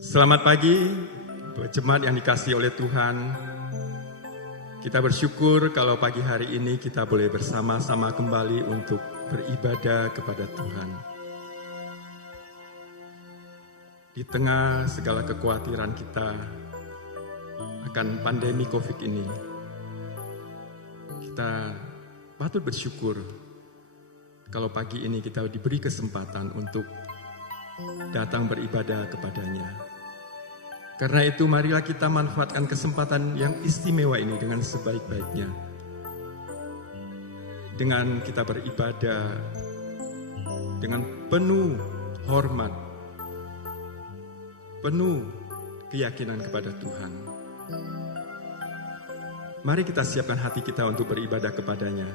Selamat pagi, jemaat yang dikasihi oleh Tuhan. Kita bersyukur kalau pagi hari ini kita boleh bersama-sama kembali untuk beribadah kepada Tuhan. Di tengah segala kekhawatiran kita akan pandemi COVID ini, kita patut bersyukur kalau pagi ini kita diberi kesempatan untuk datang beribadah kepadanya. Karena itu marilah kita manfaatkan kesempatan yang istimewa ini dengan sebaik-baiknya. Dengan kita beribadah dengan penuh hormat, penuh keyakinan kepada Tuhan. Mari kita siapkan hati kita untuk beribadah kepadanya.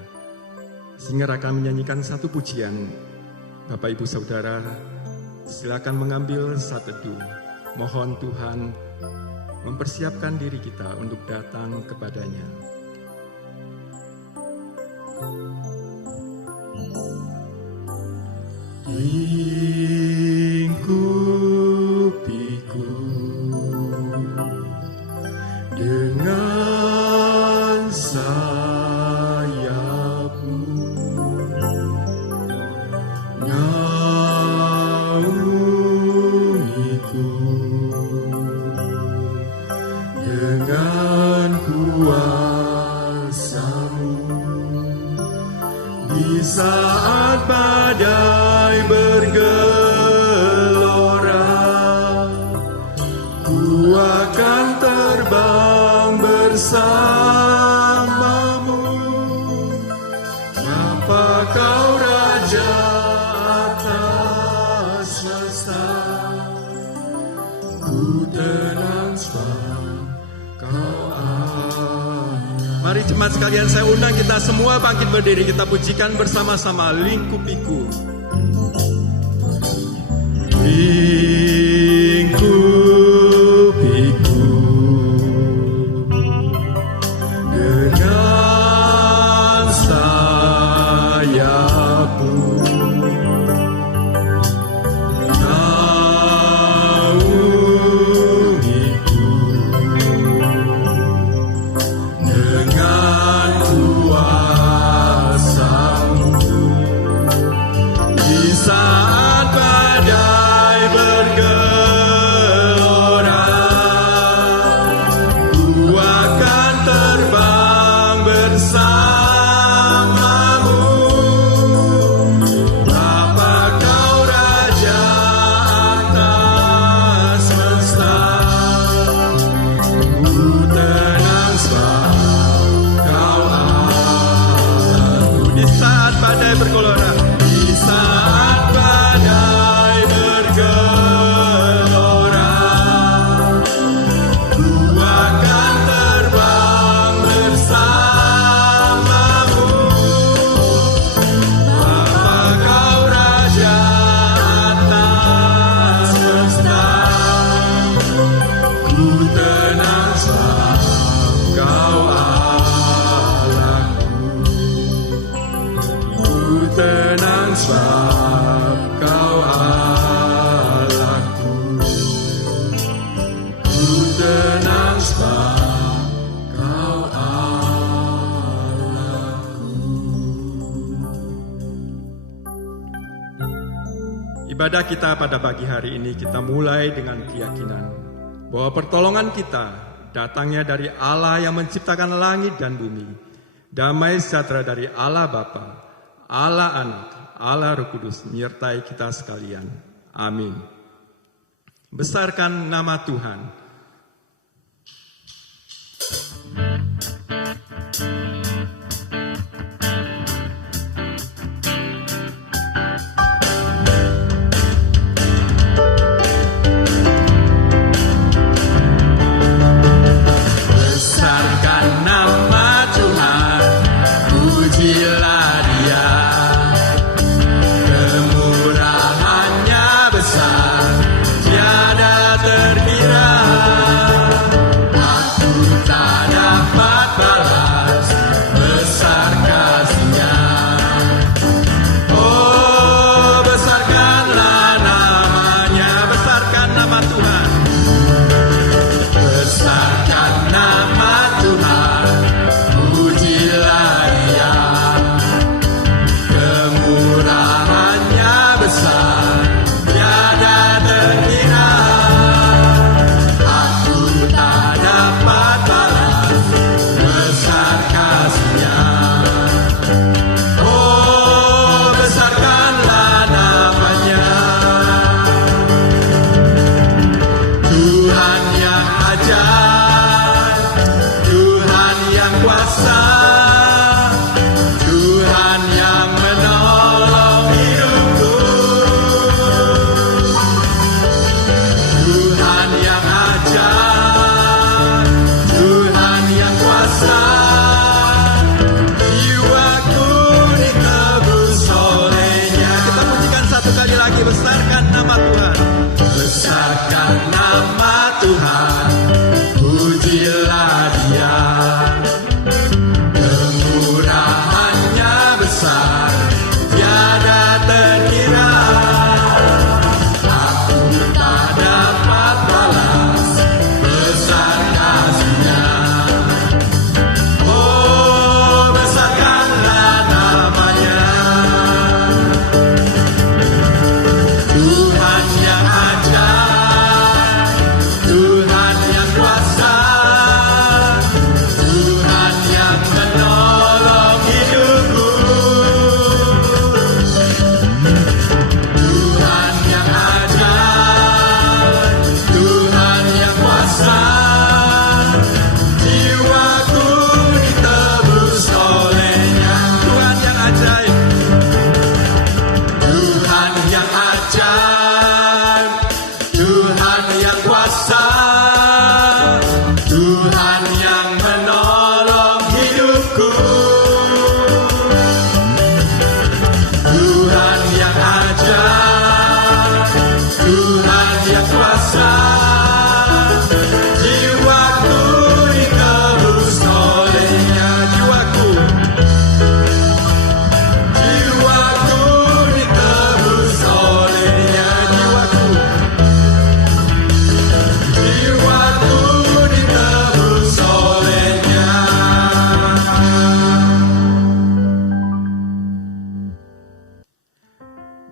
Sehingga akan menyanyikan satu pujian. Bapak Ibu Saudara, silakan mengambil saat teduh. Mohon Tuhan mempersiapkan diri kita untuk datang kepadanya. Lingkupiku dengan sayapmu, naungiku dengan kuasa-Mu. Di saat badai bergelora, ku akan terbang bersama-Mu. Bapa, Kau Raja atas semesta, ku tenang sebab Kau Allah. Mari jemaat sekalian, saya undang kita semua bangkit berdiri, kita pujikan bersama-sama Lingkupiku. Lingkupiku dengan sayapmu, naungiku dengan kuasa-Mu. Di saat badai bergelora, ku akan terbang bersama-Mu. Bapa, Kau Raja atas semesta, ku tenang sebab Kau Allahku. Di saat badai bergelora, di saat badai bergelora, ku akan terbang bersama-Mu. Bapa, Kau Raja atas semesta, ku tenang sebab Kau Allahku. Ku tenang sebab Kau Allahku. Ku tenang sebab Kau Allahku. Ibadah kita pada pagi hari ini kita mulai dengan keyakinan bahwa pertolongan kita datangnya dari Allah yang menciptakan langit dan bumi. Damai sejahtera dari Allah Bapa, Allah Anak, Allah Roh Kudus menyertai kita sekalian. Amin. Besarkan nama Tuhan. Besarkan nama Tuhan, pujilah Dia. Kemurahannya besar, tiada terkira.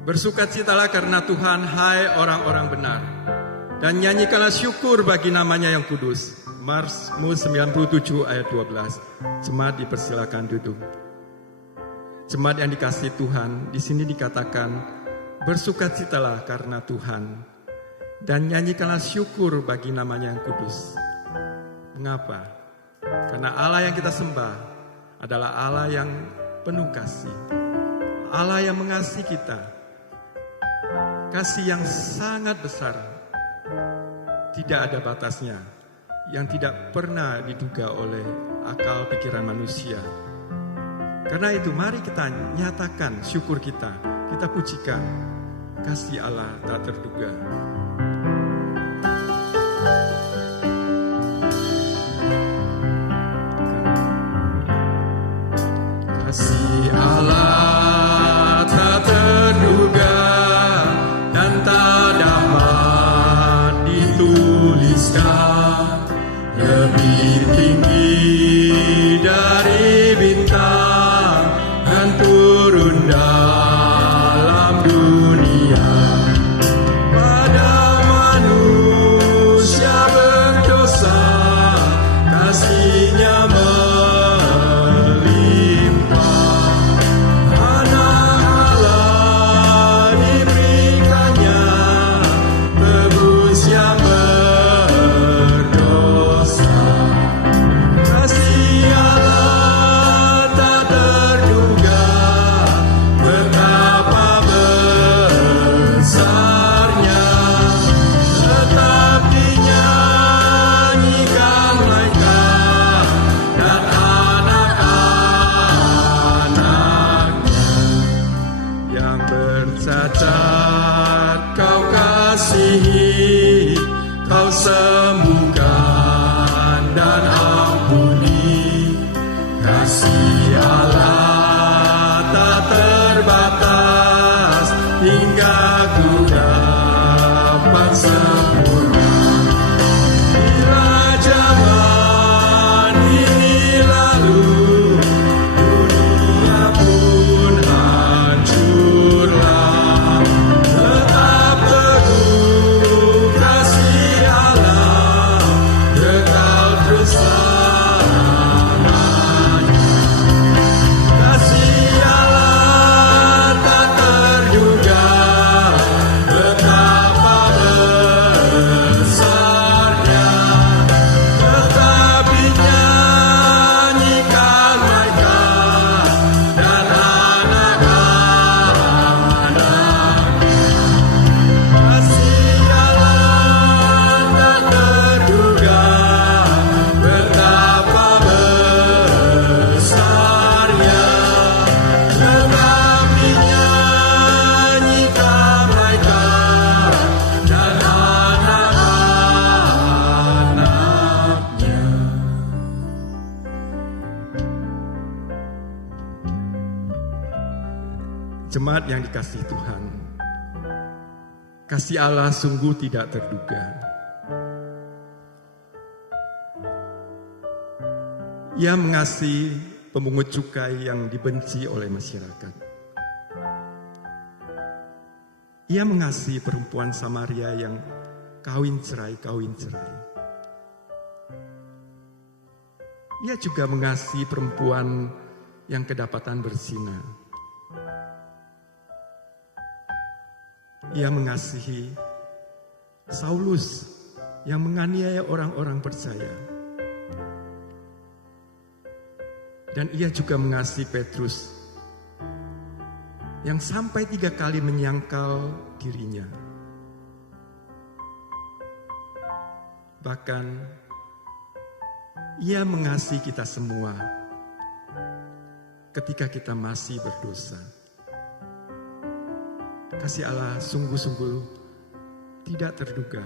Bersukacitalah karena Tuhan, hai orang-orang benar, dan nyanyikanlah syukur bagi namanya yang kudus. Mazmur 97 ayat 12. Jemaat dipersilakan duduk. Jemaat yang dikasihi Tuhan, di sini dikatakan, bersukacitalah karena Tuhan, dan nyanyikanlah syukur bagi namanya yang kudus. Mengapa? Karena Allah yang kita sembah adalah Allah yang penuh kasih, Allah yang mengasihi kita. Kasih yang sangat besar, tidak ada batasnya, yang tidak pernah diduga oleh akal pikiran manusia. Karena itu mari kita nyatakan syukur kita pujikan kasih Allah tak terduga. Kasih Allah tak terduga dan tak dapat dituliskan, lebih tinggi dari bintang dan turun dalam dunia. Pada manusia berdosa, kasih-Nya melimpah. Anak Allah diberikannya, tebus yang berdosa. Kasih Allah tak terduga, betapa besarnya. Tetap dinyanyikan malaikat dan anak-anaknya. Yang bercacat Kau kasihi, Kau sembuhkan dan ampuni. Kasih Allah tak terbatas, hingga ku dapat sempurna. Bila zaman ini lalu, dunia pun hancurlah. Tetap teguh kasih Allah, kekal terus selamanya. Kasih Allah tak terduga, betapa besarnya. Tetap dinyanyikan malaikat dan anak-anak. Kasih Allah tak terduga, betapa besarnya. Tetap dinyanyikan malaikat dan anak-anaknya. Jemaat yang dikasihi Tuhan, kasih Allah sungguh tidak terduga. Ia mengasihi pemungut cukai yang dibenci oleh masyarakat. Ia mengasihi perempuan Samaria yang kawin cerai. Ia juga mengasihi perempuan yang kedapatan berzina. Ia mengasihi Saulus yang menganiaya orang-orang percaya. Dan ia juga mengasihi Petrus yang sampai 3 kali menyangkal dirinya. Bahkan ia mengasihi kita semua ketika kita masih berdosa. Kasih Allah sungguh-sungguh tidak terduga,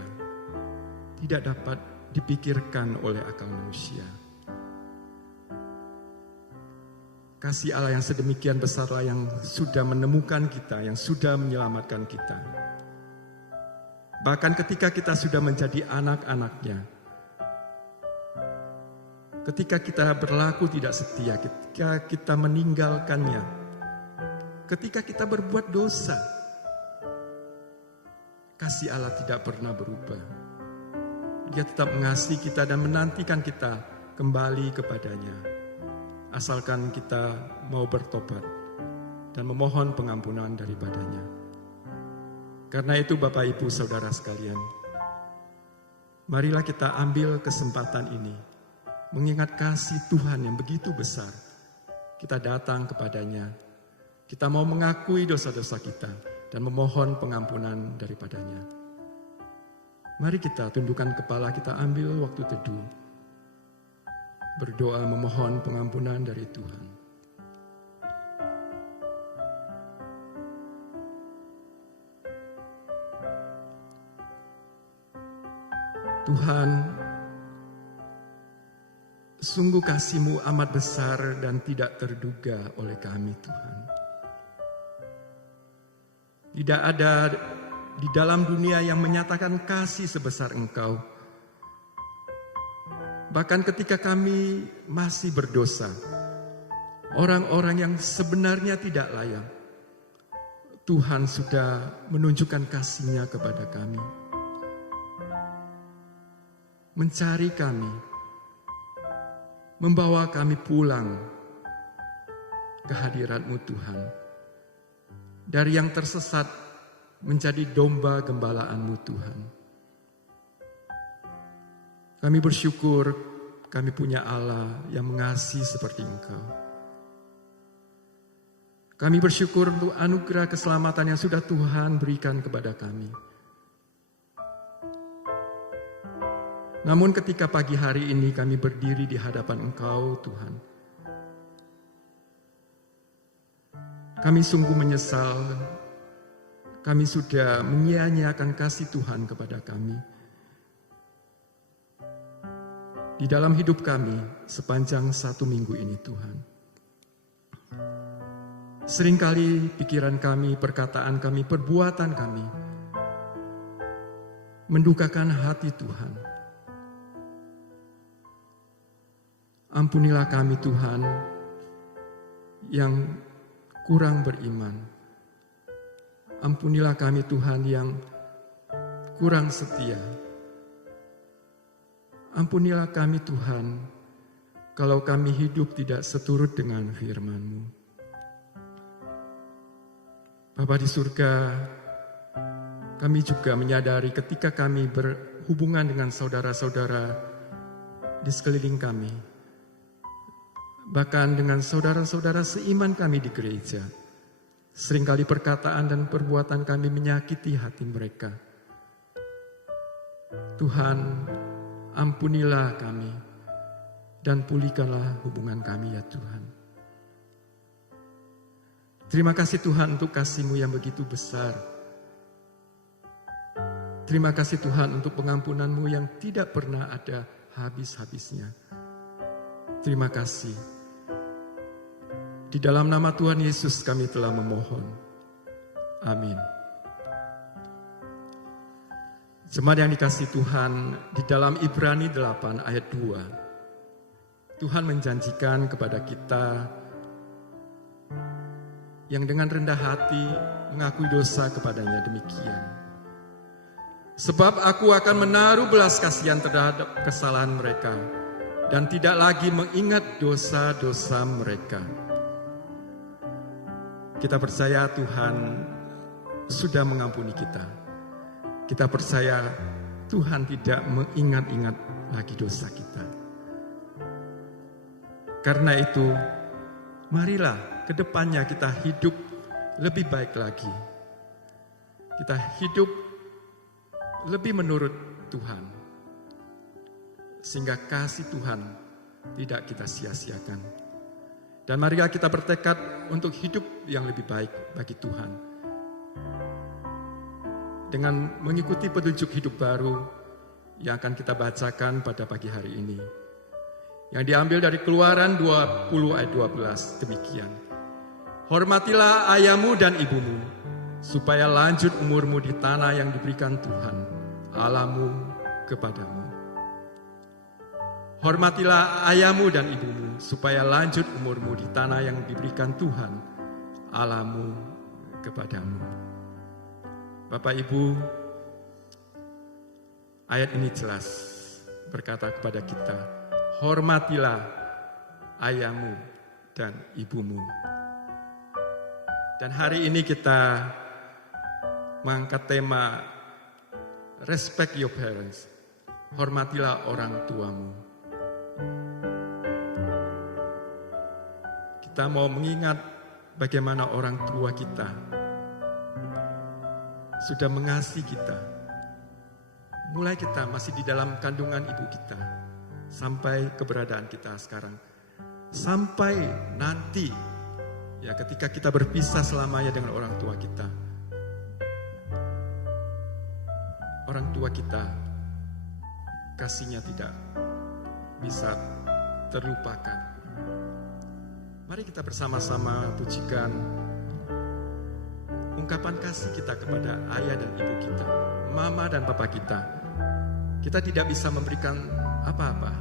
tidak dapat dipikirkan oleh akal manusia. Kasih Allah yang sedemikian besarlah yang sudah menemukan kita, yang sudah menyelamatkan kita. Bahkan ketika kita sudah menjadi anak-anaknya, ketika kita berlaku tidak setia, ketika kita meninggalkannya, ketika kita berbuat dosa, kasih Allah tidak pernah berubah. Dia tetap mengasihi kita dan menantikan kita kembali kepadanya. Asalkan kita mau bertobat dan memohon pengampunan daripadanya. Karena itu Bapak Ibu Saudara sekalian, marilah kita ambil kesempatan ini, mengingat kasih Tuhan yang begitu besar. Kita datang kepadanya, kita mau mengakui dosa-dosa kita dan memohon pengampunan daripadanya. Mari kita tundukkan kepala, kita ambil waktu teduh, berdoa memohon pengampunan dari Tuhan. Tuhan, sungguh kasih-Mu amat besar dan tidak terduga oleh kami, Tuhan. Tidak ada di dalam dunia yang menyatakan kasih sebesar Engkau. Bahkan ketika kami masih berdosa, orang-orang yang sebenarnya tidak layak, Tuhan sudah menunjukkan kasih-Nya kepada kami. Mencari kami, membawa kami pulang ke hadirat-Mu Tuhan. Dari yang tersesat menjadi domba gembalaan-Mu Tuhan. Kami bersyukur kami punya Allah yang mengasihi seperti Engkau. Kami bersyukur untuk anugerah keselamatan yang sudah Tuhan berikan kepada kami. Namun ketika pagi hari ini kami berdiri di hadapan Engkau, Tuhan, kami sungguh menyesal, kami sudah menyia-nyiakan kasih Tuhan kepada kami. Di dalam hidup kami sepanjang 1 minggu ini, Tuhan. Seringkali pikiran kami, perkataan kami, perbuatan kami mendukakan hati Tuhan. Ampunilah kami Tuhan yang kurang beriman. Ampunilah kami Tuhan yang kurang setia. Ampunilah kami Tuhan kalau kami hidup tidak seturut dengan firman-Mu. Bapa di surga, kami juga menyadari ketika kami berhubungan dengan saudara-saudara di sekeliling kami, bahkan dengan saudara-saudara seiman kami di gereja, seringkali perkataan dan perbuatan kami menyakiti hati mereka. Tuhan, ampunilah kami dan pulihkanlah hubungan kami ya Tuhan. Terima kasih Tuhan untuk kasih-Mu yang begitu besar. Terima kasih Tuhan untuk pengampunan-Mu yang tidak pernah ada habis-habisnya. Terima kasih. Di dalam nama Tuhan Yesus kami telah memohon. Amin. Jemaat yang dikasihi Tuhan, di dalam Ibrani 8 ayat 2, Tuhan menjanjikan kepada kita yang dengan rendah hati mengakui dosa kepadanya demikian. Sebab aku akan menaruh belas kasihan terhadap kesalahan mereka dan tidak lagi mengingat dosa-dosa mereka. Kita percaya Tuhan sudah mengampuni kita. Kita percaya Tuhan tidak mengingat-ingat lagi dosa kita. Karena itu, marilah ke depannya kita hidup lebih baik lagi. Kita hidup lebih menurut Tuhan. Sehingga kasih Tuhan tidak kita sia-siakan. Dan marilah kita bertekad untuk hidup yang lebih baik bagi Tuhan. Dengan mengikuti petunjuk hidup baru yang akan kita bacakan pada pagi hari ini. Yang diambil dari Keluaran 20 ayat 12 demikian. Hormatilah ayahmu dan ibumu, supaya lanjut umurmu di tanah yang diberikan Tuhan, Allahmu kepadamu. Hormatilah ayahmu dan ibumu, supaya lanjut umurmu di tanah yang diberikan Tuhan, Allahmu kepadamu. Bapak Ibu, ayat ini jelas berkata kepada kita, hormatilah ayahmu dan ibumu. Dan hari ini kita mengangkat tema respect your parents, hormatilah orang tuamu. Kita mau mengingat bagaimana orang tua kita sudah mengasihi kita. Mulai kita masih di dalam kandungan ibu kita, sampai keberadaan kita sekarang. Sampai nanti, ya ketika kita berpisah selamanya dengan orang tua kita. Orang tua kita, kasihnya tidak bisa terlupakan. Mari kita bersama-sama pujikan ungkapan kasih kita kepada ayah dan ibu kita, mama dan papa kita. Kita tidak bisa memberikan apa-apa,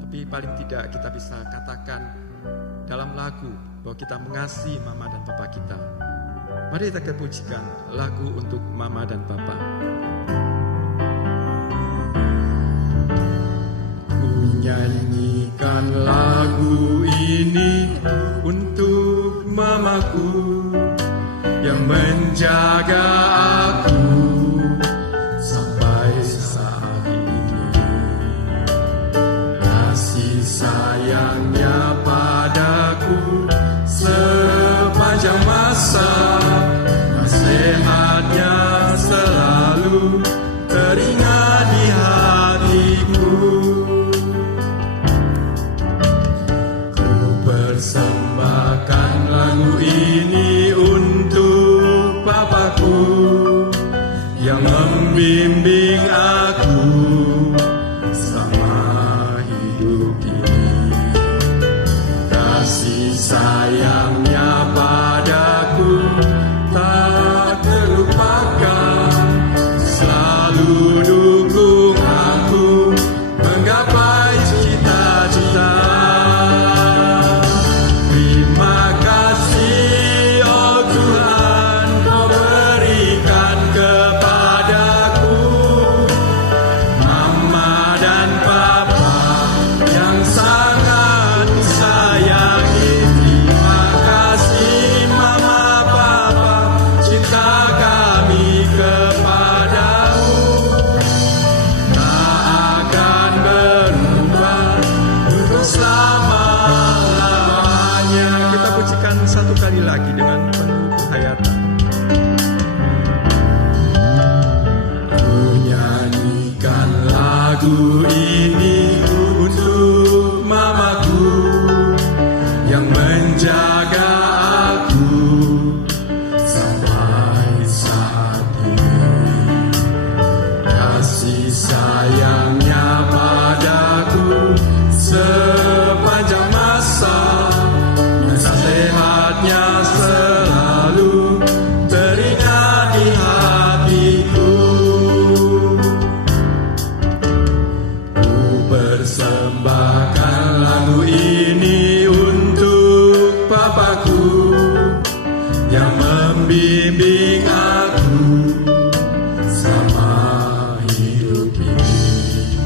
tapi paling tidak kita bisa katakan dalam lagu bahwa kita mengasihi mama dan papa kita. Mari kita pujikan lagu untuk mama dan papa. Ku nyanyikan lagu ini untuk mamaku yang menjaga aku sampai saat ini. Kasih sayangnya padaku sepanjang masa, nasihatnya selalu teringat di hatiku. Ku persembahkan lagu ini untuk papaku yang membimbing aku sama hidup ini. Kasih sayangnya padaku tak terlupakan, selalu dukung aku menggapai cita-cita. Terima kasih oh Tuhan, Kau berikan kepadaku mama dan papa yang sangat disayangi. Terima kasih mama papa, cinta kami kepadamu tak akan berubah untuk selama-lamanya. Kita pujikan satu kali lagi dengan penuh penghayatan. Ku nyanyikan lagu ini untuk mamaku yang menjaga aku sampai saat ini. Kasih sayangnya padaku sepanjang masa, nasihatnya selalu teringat di hatiku. Ku persembahkan lagu ini untuk papaku yang membimbing aku sama hidup ini.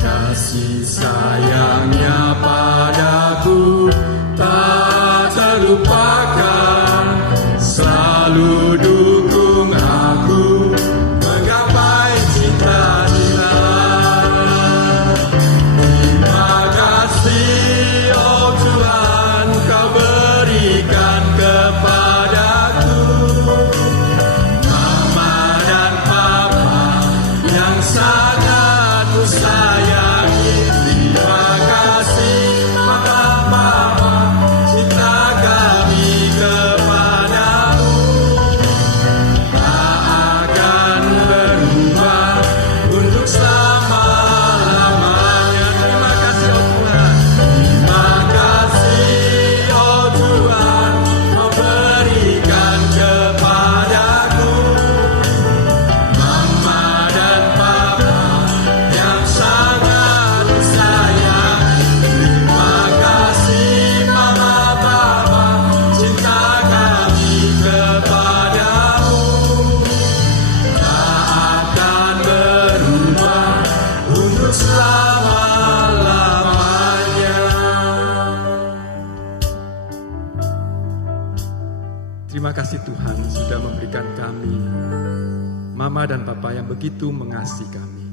Kasih sayangnya padaku tak terlupakan, selalu dukung aku menggapai cita-cita. Terima kasih oh Tuhan, Kau berikan kepadaku mama dan papa yang sangat ku sayangi. Terima kasih mama papa, cinta kami kepadamu memberikan kami Mama dan Papa yang begitu mengasihi kami.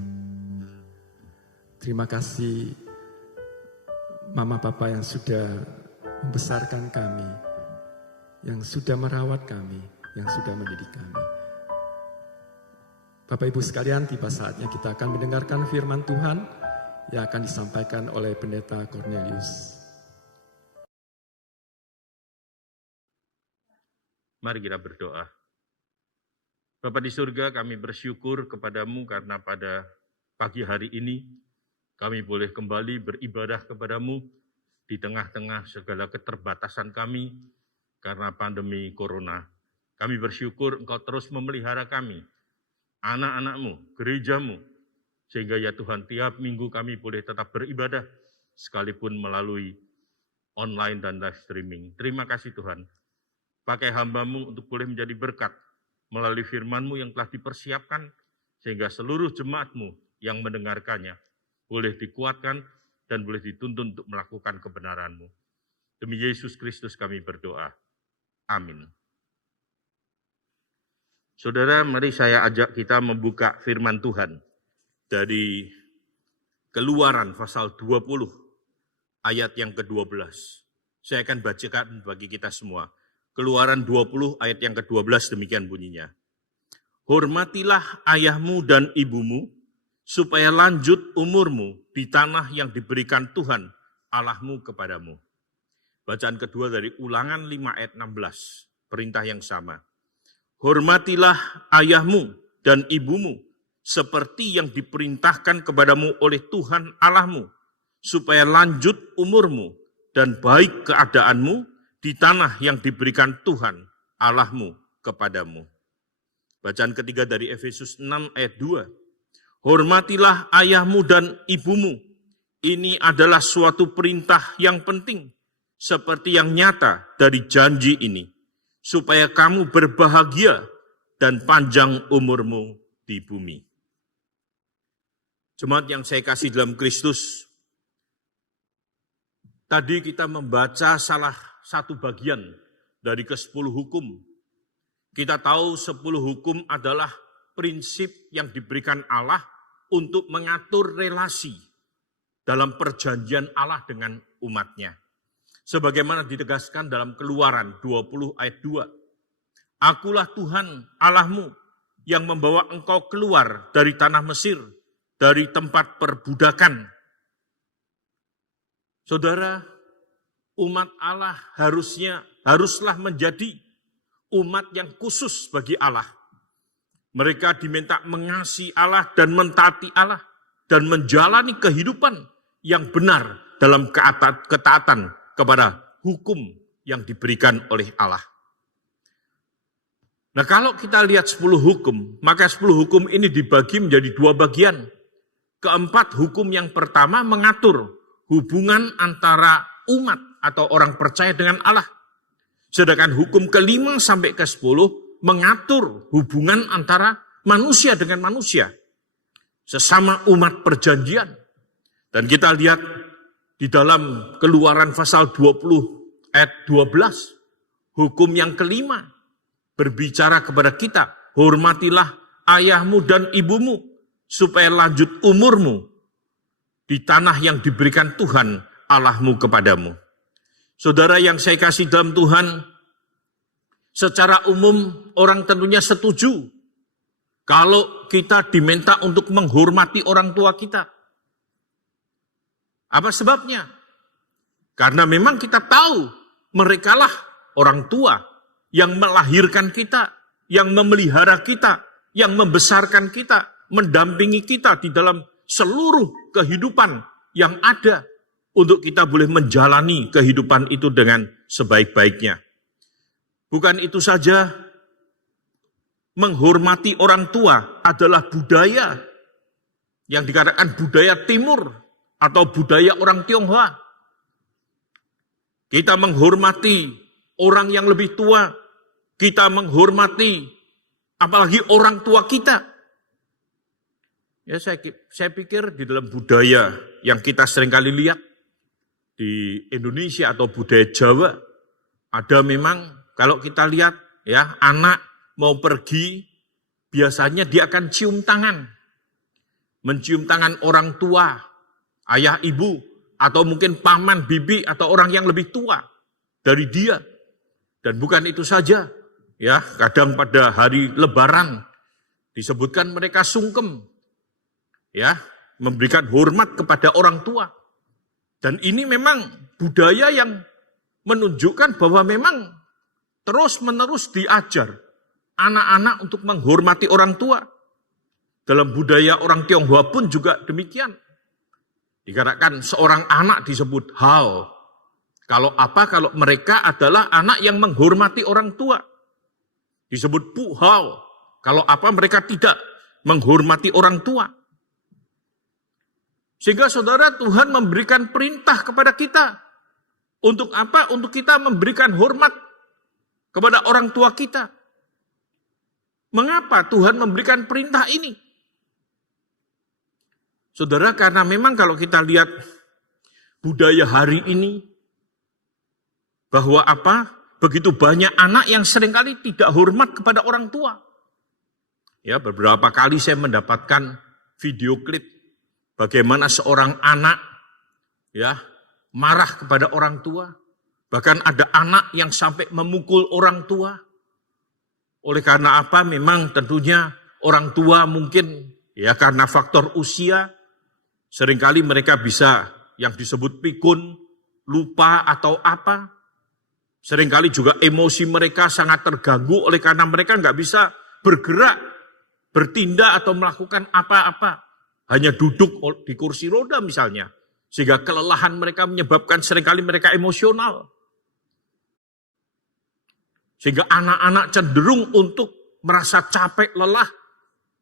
Terima kasih Mama Papa yang sudah membesarkan kami, yang sudah merawat kami, yang sudah mendidik kami. Bapak Ibu sekalian, tiba saatnya kita akan mendengarkan firman Tuhan yang akan disampaikan oleh Pendeta Cornelius. Mari kita berdoa. Bapa di surga, kami bersyukur kepadamu karena pada pagi hari ini kami boleh kembali beribadah kepadamu di tengah-tengah segala keterbatasan kami karena pandemi corona. Kami bersyukur Engkau terus memelihara kami, anak-anakmu, gerejamu, sehingga ya Tuhan tiap minggu kami boleh tetap beribadah sekalipun melalui online dan live streaming. Terima kasih Tuhan. Pakai hamba-Mu untuk boleh menjadi berkat melalui firman-Mu yang telah dipersiapkan, sehingga seluruh jemaat-Mu yang mendengarkannya boleh dikuatkan dan boleh dituntun untuk melakukan kebenaran-Mu. Demi Yesus Kristus kami berdoa. Amin. Saudara, mari saya ajak kita membuka firman Tuhan dari Keluaran pasal 20 ayat yang ke-12. Saya akan bacakan bagi kita semua. Keluaran 20 ayat yang ke-12 demikian bunyinya. Hormatilah ayahmu dan ibumu, supaya lanjut umurmu di tanah yang diberikan Tuhan Allahmu kepadamu. Bacaan kedua dari Ulangan 5 ayat 16, perintah yang sama. Hormatilah ayahmu dan ibumu, seperti yang diperintahkan kepadamu oleh Tuhan Allahmu, supaya lanjut umurmu dan baik keadaanmu di tanah yang diberikan Tuhan Allahmu kepadamu. Bacaan ketiga dari Efesus 6 ayat 2. Hormatilah ayahmu dan ibumu. Ini adalah suatu perintah yang penting, seperti yang nyata dari janji ini, supaya kamu berbahagia dan panjang umurmu di bumi. Jemaat yang saya kasih dalam Kristus, tadi kita membaca salah satu bagian dari ke-10 hukum. Kita tahu 10 hukum adalah prinsip yang diberikan Allah untuk mengatur relasi dalam perjanjian Allah dengan umatnya. Sebagaimana ditegaskan dalam Keluaran 20 ayat 2. Akulah Tuhan Allahmu yang membawa engkau keluar dari tanah Mesir, dari tempat perbudakan. Saudara, umat Allah haruslah menjadi umat yang khusus bagi Allah. Mereka diminta mengasihi Allah dan mentaati Allah dan menjalani kehidupan yang benar dalam ketaatan kepada hukum yang diberikan oleh Allah. Nah, kalau kita lihat 10 hukum, maka 10 hukum ini dibagi menjadi 2 bagian. Keempat, hukum yang pertama mengatur hubungan antara umat atau orang percaya dengan Allah. Sedangkan hukum ke-5 sampai ke-10 mengatur hubungan antara manusia dengan manusia. Sesama umat perjanjian. Dan kita lihat di dalam Keluaran pasal 20 ayat 12. Hukum yang ke-5 berbicara kepada kita. Hormatilah ayahmu dan ibumu supaya lanjut umurmu di tanah yang diberikan Tuhan Allahmu kepadamu. Saudara yang saya kasih dalam Tuhan, secara umum orang tentunya setuju kalau kita diminta untuk menghormati orang tua kita. Apa sebabnya? Karena memang kita tahu merekalah orang tua yang melahirkan kita, yang memelihara kita, yang membesarkan kita, mendampingi kita di dalam seluruh kehidupan yang ada untuk kita boleh menjalani kehidupan itu dengan sebaik-baiknya. Bukan itu saja, menghormati orang tua adalah budaya yang dikatakan budaya timur atau budaya orang Tionghoa. Kita menghormati orang yang lebih tua, kita menghormati apalagi orang tua kita. Ya, saya pikir di dalam budaya yang kita seringkali lihat di Indonesia atau budaya Jawa, ada memang kalau kita lihat ya anak mau pergi, biasanya dia akan cium tangan. Mencium tangan orang tua, ayah ibu, atau mungkin paman, bibi, atau orang yang lebih tua dari dia. Dan bukan itu saja, ya, kadang pada hari Lebaran disebutkan mereka sungkem, ya, memberikan hormat kepada orang tua. Dan ini memang budaya yang menunjukkan bahwa memang terus-menerus diajar anak-anak untuk menghormati orang tua. Dalam budaya orang Tionghoa pun juga demikian. Dikatakan seorang anak disebut hao. Kalau mereka adalah anak yang menghormati orang tua. Disebut pu hao. Kalau mereka tidak menghormati orang tua. Sehingga saudara, Tuhan memberikan perintah kepada kita. Untuk apa? Untuk kita memberikan hormat kepada orang tua kita. Mengapa Tuhan memberikan perintah ini? Saudara, karena memang kalau kita lihat budaya hari ini, bahwa begitu banyak anak yang seringkali tidak hormat kepada orang tua. Ya, beberapa kali saya mendapatkan video klip bagaimana seorang anak ya marah kepada orang tua. Bahkan ada anak yang sampai memukul orang tua. Oleh karena apa? Memang tentunya orang tua mungkin ya karena faktor usia, seringkali mereka bisa yang disebut pikun, lupa atau apa. Seringkali juga emosi mereka sangat terganggu oleh karena mereka nggak bisa bergerak, bertindak atau melakukan apa-apa. Hanya duduk di kursi roda misalnya. Sehingga kelelahan mereka menyebabkan seringkali mereka emosional. Sehingga anak-anak cenderung untuk merasa capek, lelah.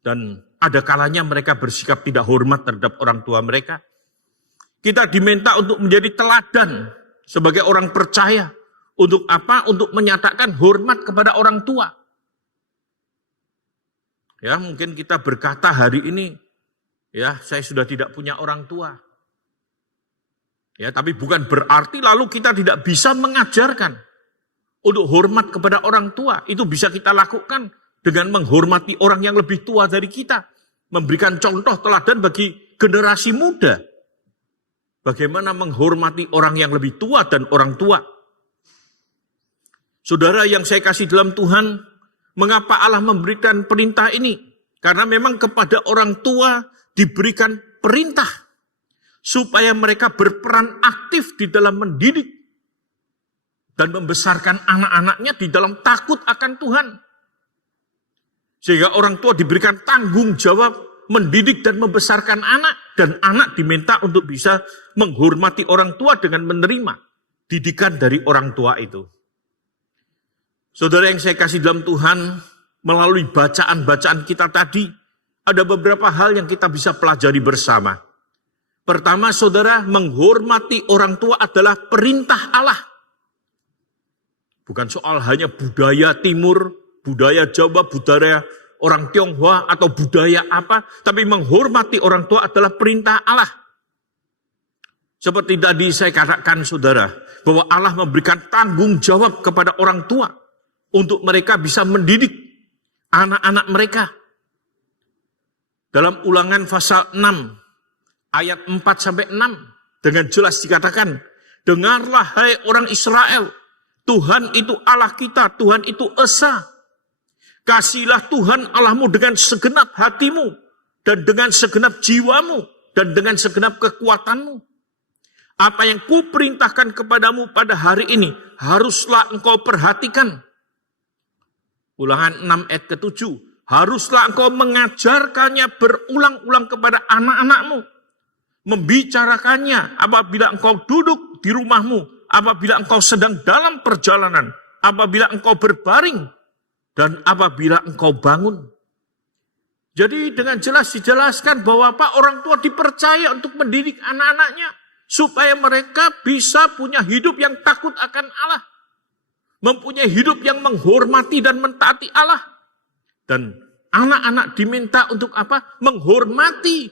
Dan ada kalanya mereka bersikap tidak hormat terhadap orang tua mereka. Kita diminta untuk menjadi teladan sebagai orang percaya. Untuk apa? Untuk menyatakan hormat kepada orang tua. Ya, mungkin kita berkata hari ini, ya, saya sudah tidak punya orang tua. Ya, tapi bukan berarti lalu kita tidak bisa mengajarkan untuk hormat kepada orang tua. Itu bisa kita lakukan dengan menghormati orang yang lebih tua dari kita. Memberikan contoh teladan bagi generasi muda. Bagaimana menghormati orang yang lebih tua dan orang tua. Saudara yang saya kasih dalam Tuhan, mengapa Allah memberikan perintah ini? Karena memang kepada orang tua diberikan perintah supaya mereka berperan aktif di dalam mendidik dan membesarkan anak-anaknya di dalam takut akan Tuhan. Sehingga orang tua diberikan tanggung jawab mendidik dan membesarkan anak, dan anak diminta untuk bisa menghormati orang tua dengan menerima didikan dari orang tua itu. Saudara yang saya kasih dalam Tuhan, melalui bacaan-bacaan kita tadi, ada beberapa hal yang kita bisa pelajari bersama. Pertama, saudara, menghormati orang tua adalah perintah Allah. Bukan soal hanya budaya Timur, budaya Jawa, budaya orang Tionghoa, atau budaya apa, tapi menghormati orang tua adalah perintah Allah. Seperti tadi saya katakan, saudara, bahwa Allah memberikan tanggung jawab kepada orang tua untuk mereka bisa mendidik anak-anak mereka. Dalam Ulangan pasal 6, ayat 4-6, dengan jelas dikatakan, dengarlah hai orang Israel, Tuhan itu Allah kita, Tuhan itu Esa. Kasihilah Tuhan Allahmu dengan segenap hatimu, dan dengan segenap jiwamu, dan dengan segenap kekuatanmu. Apa yang kuperintahkan kepadamu pada hari ini, haruslah engkau perhatikan. Ulangan 6 ayat ke-7. Haruslah engkau mengajarkannya berulang-ulang kepada anak-anakmu. Membicarakannya apabila engkau duduk di rumahmu, apabila engkau sedang dalam perjalanan, apabila engkau berbaring, dan apabila engkau bangun. Jadi dengan jelas dijelaskan bahwa orang tua dipercaya untuk mendidik anak-anaknya, supaya mereka bisa punya hidup yang takut akan Allah. Mempunyai hidup yang menghormati dan mentaati Allah. Dan anak-anak diminta untuk apa? Menghormati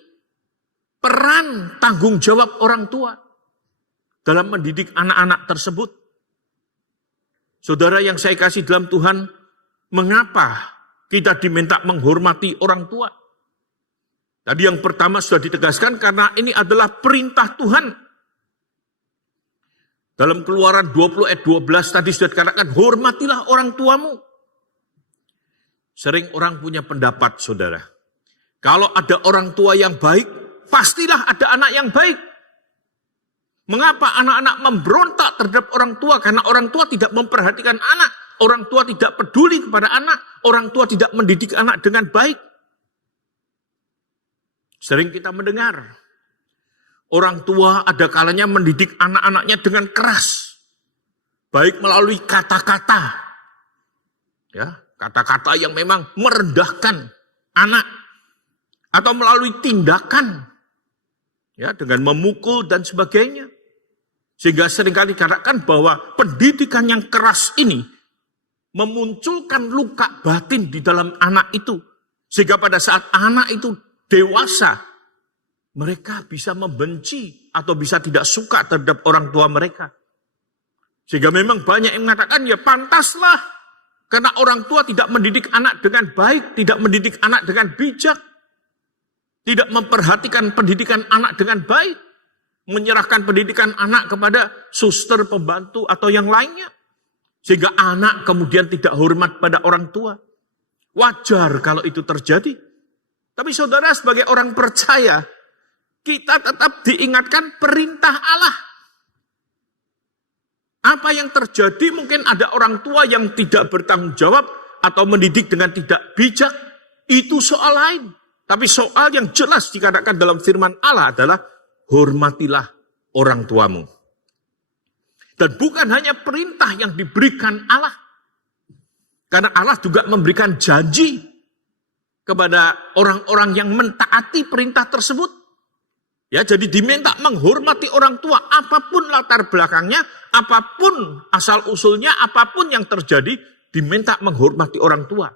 peran tanggung jawab orang tua dalam mendidik anak-anak tersebut. Saudara yang saya kasih dalam Tuhan, Mengapa kita diminta menghormati orang tua? Tadi yang pertama sudah ditegaskan karena ini adalah perintah Tuhan. Dalam Keluaran 20 ayat 12 tadi sudah dikatakan, hormatilah orang tuamu. Sering orang punya pendapat, saudara. Kalau ada orang tua yang baik, pastilah ada anak yang baik. Mengapa anak-anak memberontak terhadap orang tua? Karena orang tua tidak memperhatikan anak. Orang tua tidak peduli kepada anak. Orang tua tidak mendidik anak dengan baik. Sering kita mendengar, orang tua ada kalanya mendidik anak-anaknya dengan keras. Baik melalui kata-kata. Ya, kata-kata yang memang merendahkan anak. Atau melalui tindakan. Ya, dengan memukul dan sebagainya. Sehingga seringkali dikatakan bahwa pendidikan yang keras ini memunculkan luka batin di dalam anak itu. Sehingga pada saat anak itu dewasa, mereka bisa membenci atau bisa tidak suka terhadap orang tua mereka. Sehingga memang banyak yang mengatakan, ya pantaslah. Karena orang tua tidak mendidik anak dengan baik, tidak mendidik anak dengan bijak. Tidak memperhatikan pendidikan anak dengan baik. Menyerahkan pendidikan anak kepada suster, pembantu, atau yang lainnya. Sehingga anak kemudian tidak hormat pada orang tua. Wajar kalau itu terjadi. Tapi saudara sebagai orang percaya, kita tetap diingatkan perintah Allah. Apa yang terjadi mungkin ada orang tua yang tidak bertanggung jawab atau mendidik dengan tidak bijak. Itu soal lain. Tapi soal yang jelas dikatakan dalam firman Allah adalah hormatilah orang tuamu. Dan bukan hanya perintah yang diberikan Allah. Karena Allah juga memberikan janji kepada orang-orang yang mentaati perintah tersebut. Ya, jadi diminta menghormati orang tua, apapun latar belakangnya, apapun asal-usulnya, apapun yang terjadi, diminta menghormati orang tua.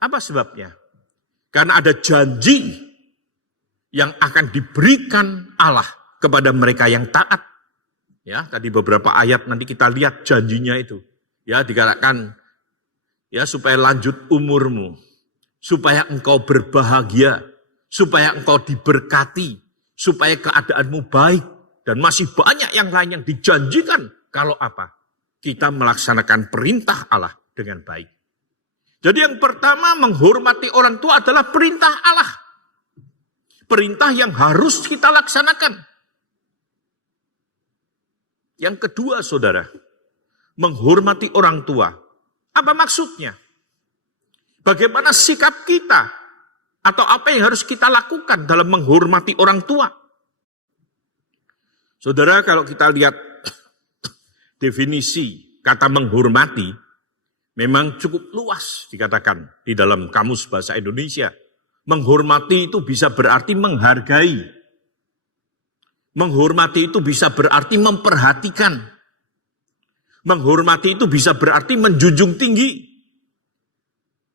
Apa sebabnya? Karena ada janji yang akan diberikan Allah kepada mereka yang taat. Ya, tadi beberapa ayat nanti kita lihat janjinya itu. Ya, dikatakan ya supaya lanjut umurmu, supaya engkau berbahagia, supaya engkau diberkati, supaya keadaanmu baik, dan masih banyak yang lain yang dijanjikan. Kalau apa? Kita melaksanakan perintah Allah dengan baik. Jadi yang pertama, menghormati orang tua adalah perintah Allah. Perintah yang harus kita laksanakan. Yang kedua, saudara, menghormati orang tua. Apa maksudnya? Bagaimana sikap kita? Atau apa yang harus kita lakukan dalam menghormati orang tua? Saudara, kalau kita lihat definisi kata menghormati, memang cukup luas dikatakan di dalam Kamus Bahasa Indonesia. Menghormati itu bisa berarti menghargai. Menghormati itu bisa berarti memperhatikan. Menghormati itu bisa berarti menjunjung tinggi.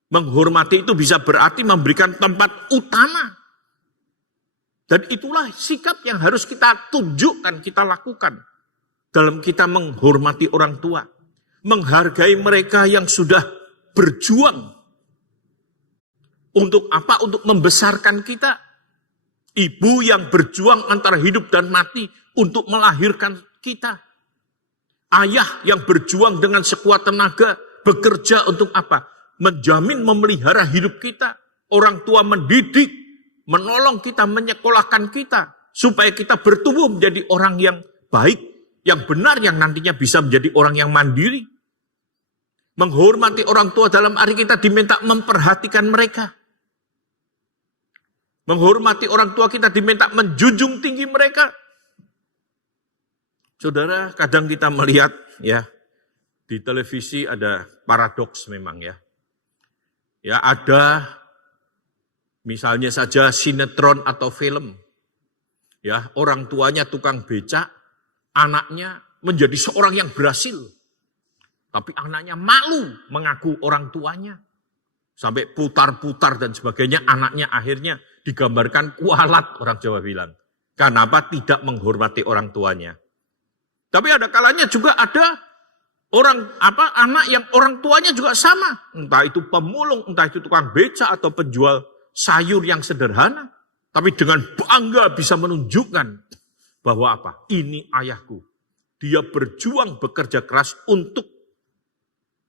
Menghormati itu bisa berarti memberikan tempat utama. Dan itulah sikap yang harus kita tunjukkan, kita lakukan dalam kita menghormati orang tua. Menghargai mereka yang sudah berjuang. Untuk apa? Untuk membesarkan kita. Ibu yang berjuang antara hidup dan mati untuk melahirkan kita. Ayah yang berjuang dengan sekuat tenaga, bekerja untuk apa? Menjamin, memelihara hidup kita. Orang tua mendidik, menolong kita, menyekolahkan kita. Supaya kita bertumbuh menjadi orang yang baik, yang benar, yang nantinya bisa menjadi orang yang mandiri. Menghormati orang tua dalam arti kita diminta memperhatikan mereka. Menghormati orang tua kita diminta menjunjung tinggi mereka. Saudara, kadang kita melihat ya di televisi ada paradoks memang ya. Ya, ada misalnya saja sinetron atau film. Ya, orang tuanya tukang becak, anaknya menjadi seorang yang berhasil. Tapi anaknya malu mengaku orang tuanya. Sampai putar-putar dan sebagainya, anaknya akhirnya digambarkan kualat, orang Jawa bilang. Kenapa tidak menghormati orang tuanya? Tapi ada kalanya juga ada Anak yang orang tuanya juga sama. Entah itu pemulung, entah itu tukang beca atau penjual sayur yang sederhana. Tapi dengan bangga bisa menunjukkan bahwa ini ayahku. Dia berjuang bekerja keras untuk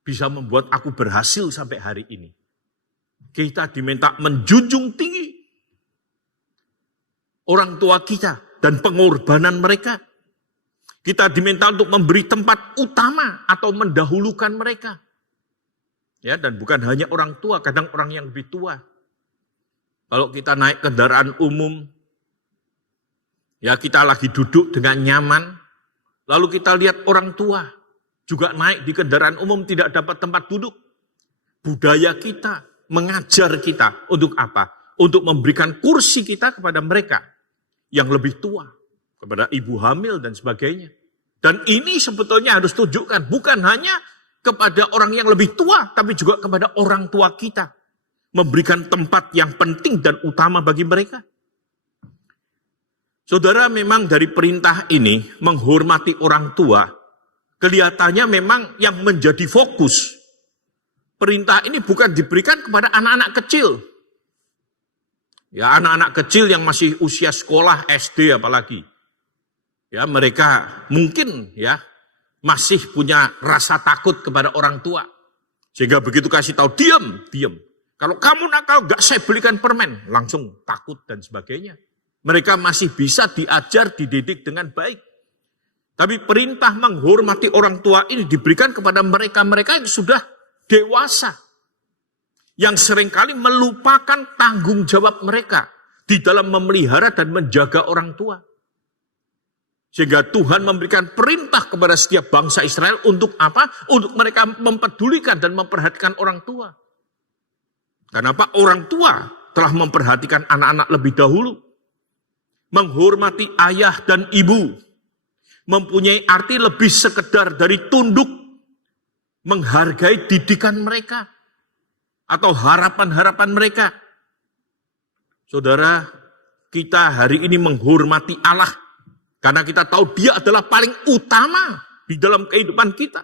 bisa membuat aku berhasil sampai hari ini. Kita diminta menjunjung tinggi orang tua kita dan pengorbanan mereka. Kita diminta untuk memberi tempat utama atau mendahulukan mereka. Ya, dan bukan hanya orang tua, kadang orang yang lebih tua. Kalau kita naik kendaraan umum, ya kita lagi duduk dengan nyaman, lalu kita lihat orang tua juga naik di kendaraan umum tidak dapat tempat duduk. Budaya kita mengajar kita untuk apa? Untuk memberikan kursi kita kepada mereka yang lebih tua, kepada ibu hamil dan sebagainya. Dan ini sebetulnya harus tunjukkan bukan hanya kepada orang yang lebih tua, tapi juga kepada orang tua kita. Memberikan tempat yang penting dan utama bagi mereka. Saudara, memang dari perintah ini menghormati orang tua, kelihatannya memang yang menjadi fokus. Perintah ini bukan diberikan kepada anak-anak kecil. Ya, anak-anak kecil yang masih usia sekolah, SD apalagi. Ya, mereka mungkin ya masih punya rasa takut kepada orang tua. Sehingga begitu kasih tahu, diam. Kalau kamu nakal, gak saya belikan permen. Langsung takut dan sebagainya. Mereka masih bisa diajar, dididik dengan baik. Tapi perintah menghormati orang tua ini diberikan kepada mereka-mereka yang sudah dewasa. Yang seringkali melupakan tanggung jawab mereka di dalam memelihara dan menjaga orang tua. Sehingga Tuhan memberikan perintah kepada setiap bangsa Israel untuk apa? Untuk mereka mempedulikan dan memperhatikan orang tua. Kenapa? Orang tua telah memperhatikan anak-anak lebih dahulu. Menghormati ayah dan ibu. Mempunyai arti lebih sekedar dari tunduk. Menghargai didikan mereka. Atau harapan-harapan mereka. Saudara, kita hari ini menghormati Allah. Karena kita tahu dia adalah paling utama di dalam kehidupan kita.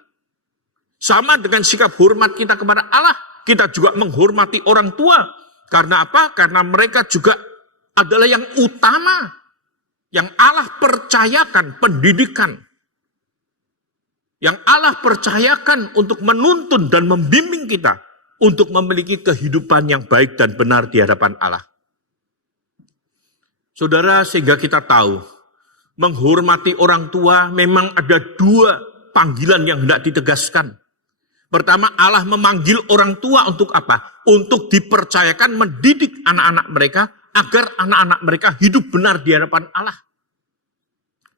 Sama dengan sikap hormat kita kepada Allah, kita juga menghormati orang tua. Karena apa? Karena mereka juga adalah yang utama. Yang Allah percayakan pendidikan. Yang Allah percayakan untuk menuntun dan membimbing kita. Untuk memiliki kehidupan yang baik dan benar di hadapan Allah. Saudara, sehingga kita tahu menghormati orang tua memang ada dua panggilan yang hendak ditegaskan. Pertama, Allah memanggil orang tua untuk apa? Untuk dipercayakan mendidik anak-anak mereka agar anak-anak mereka hidup benar di hadapan Allah.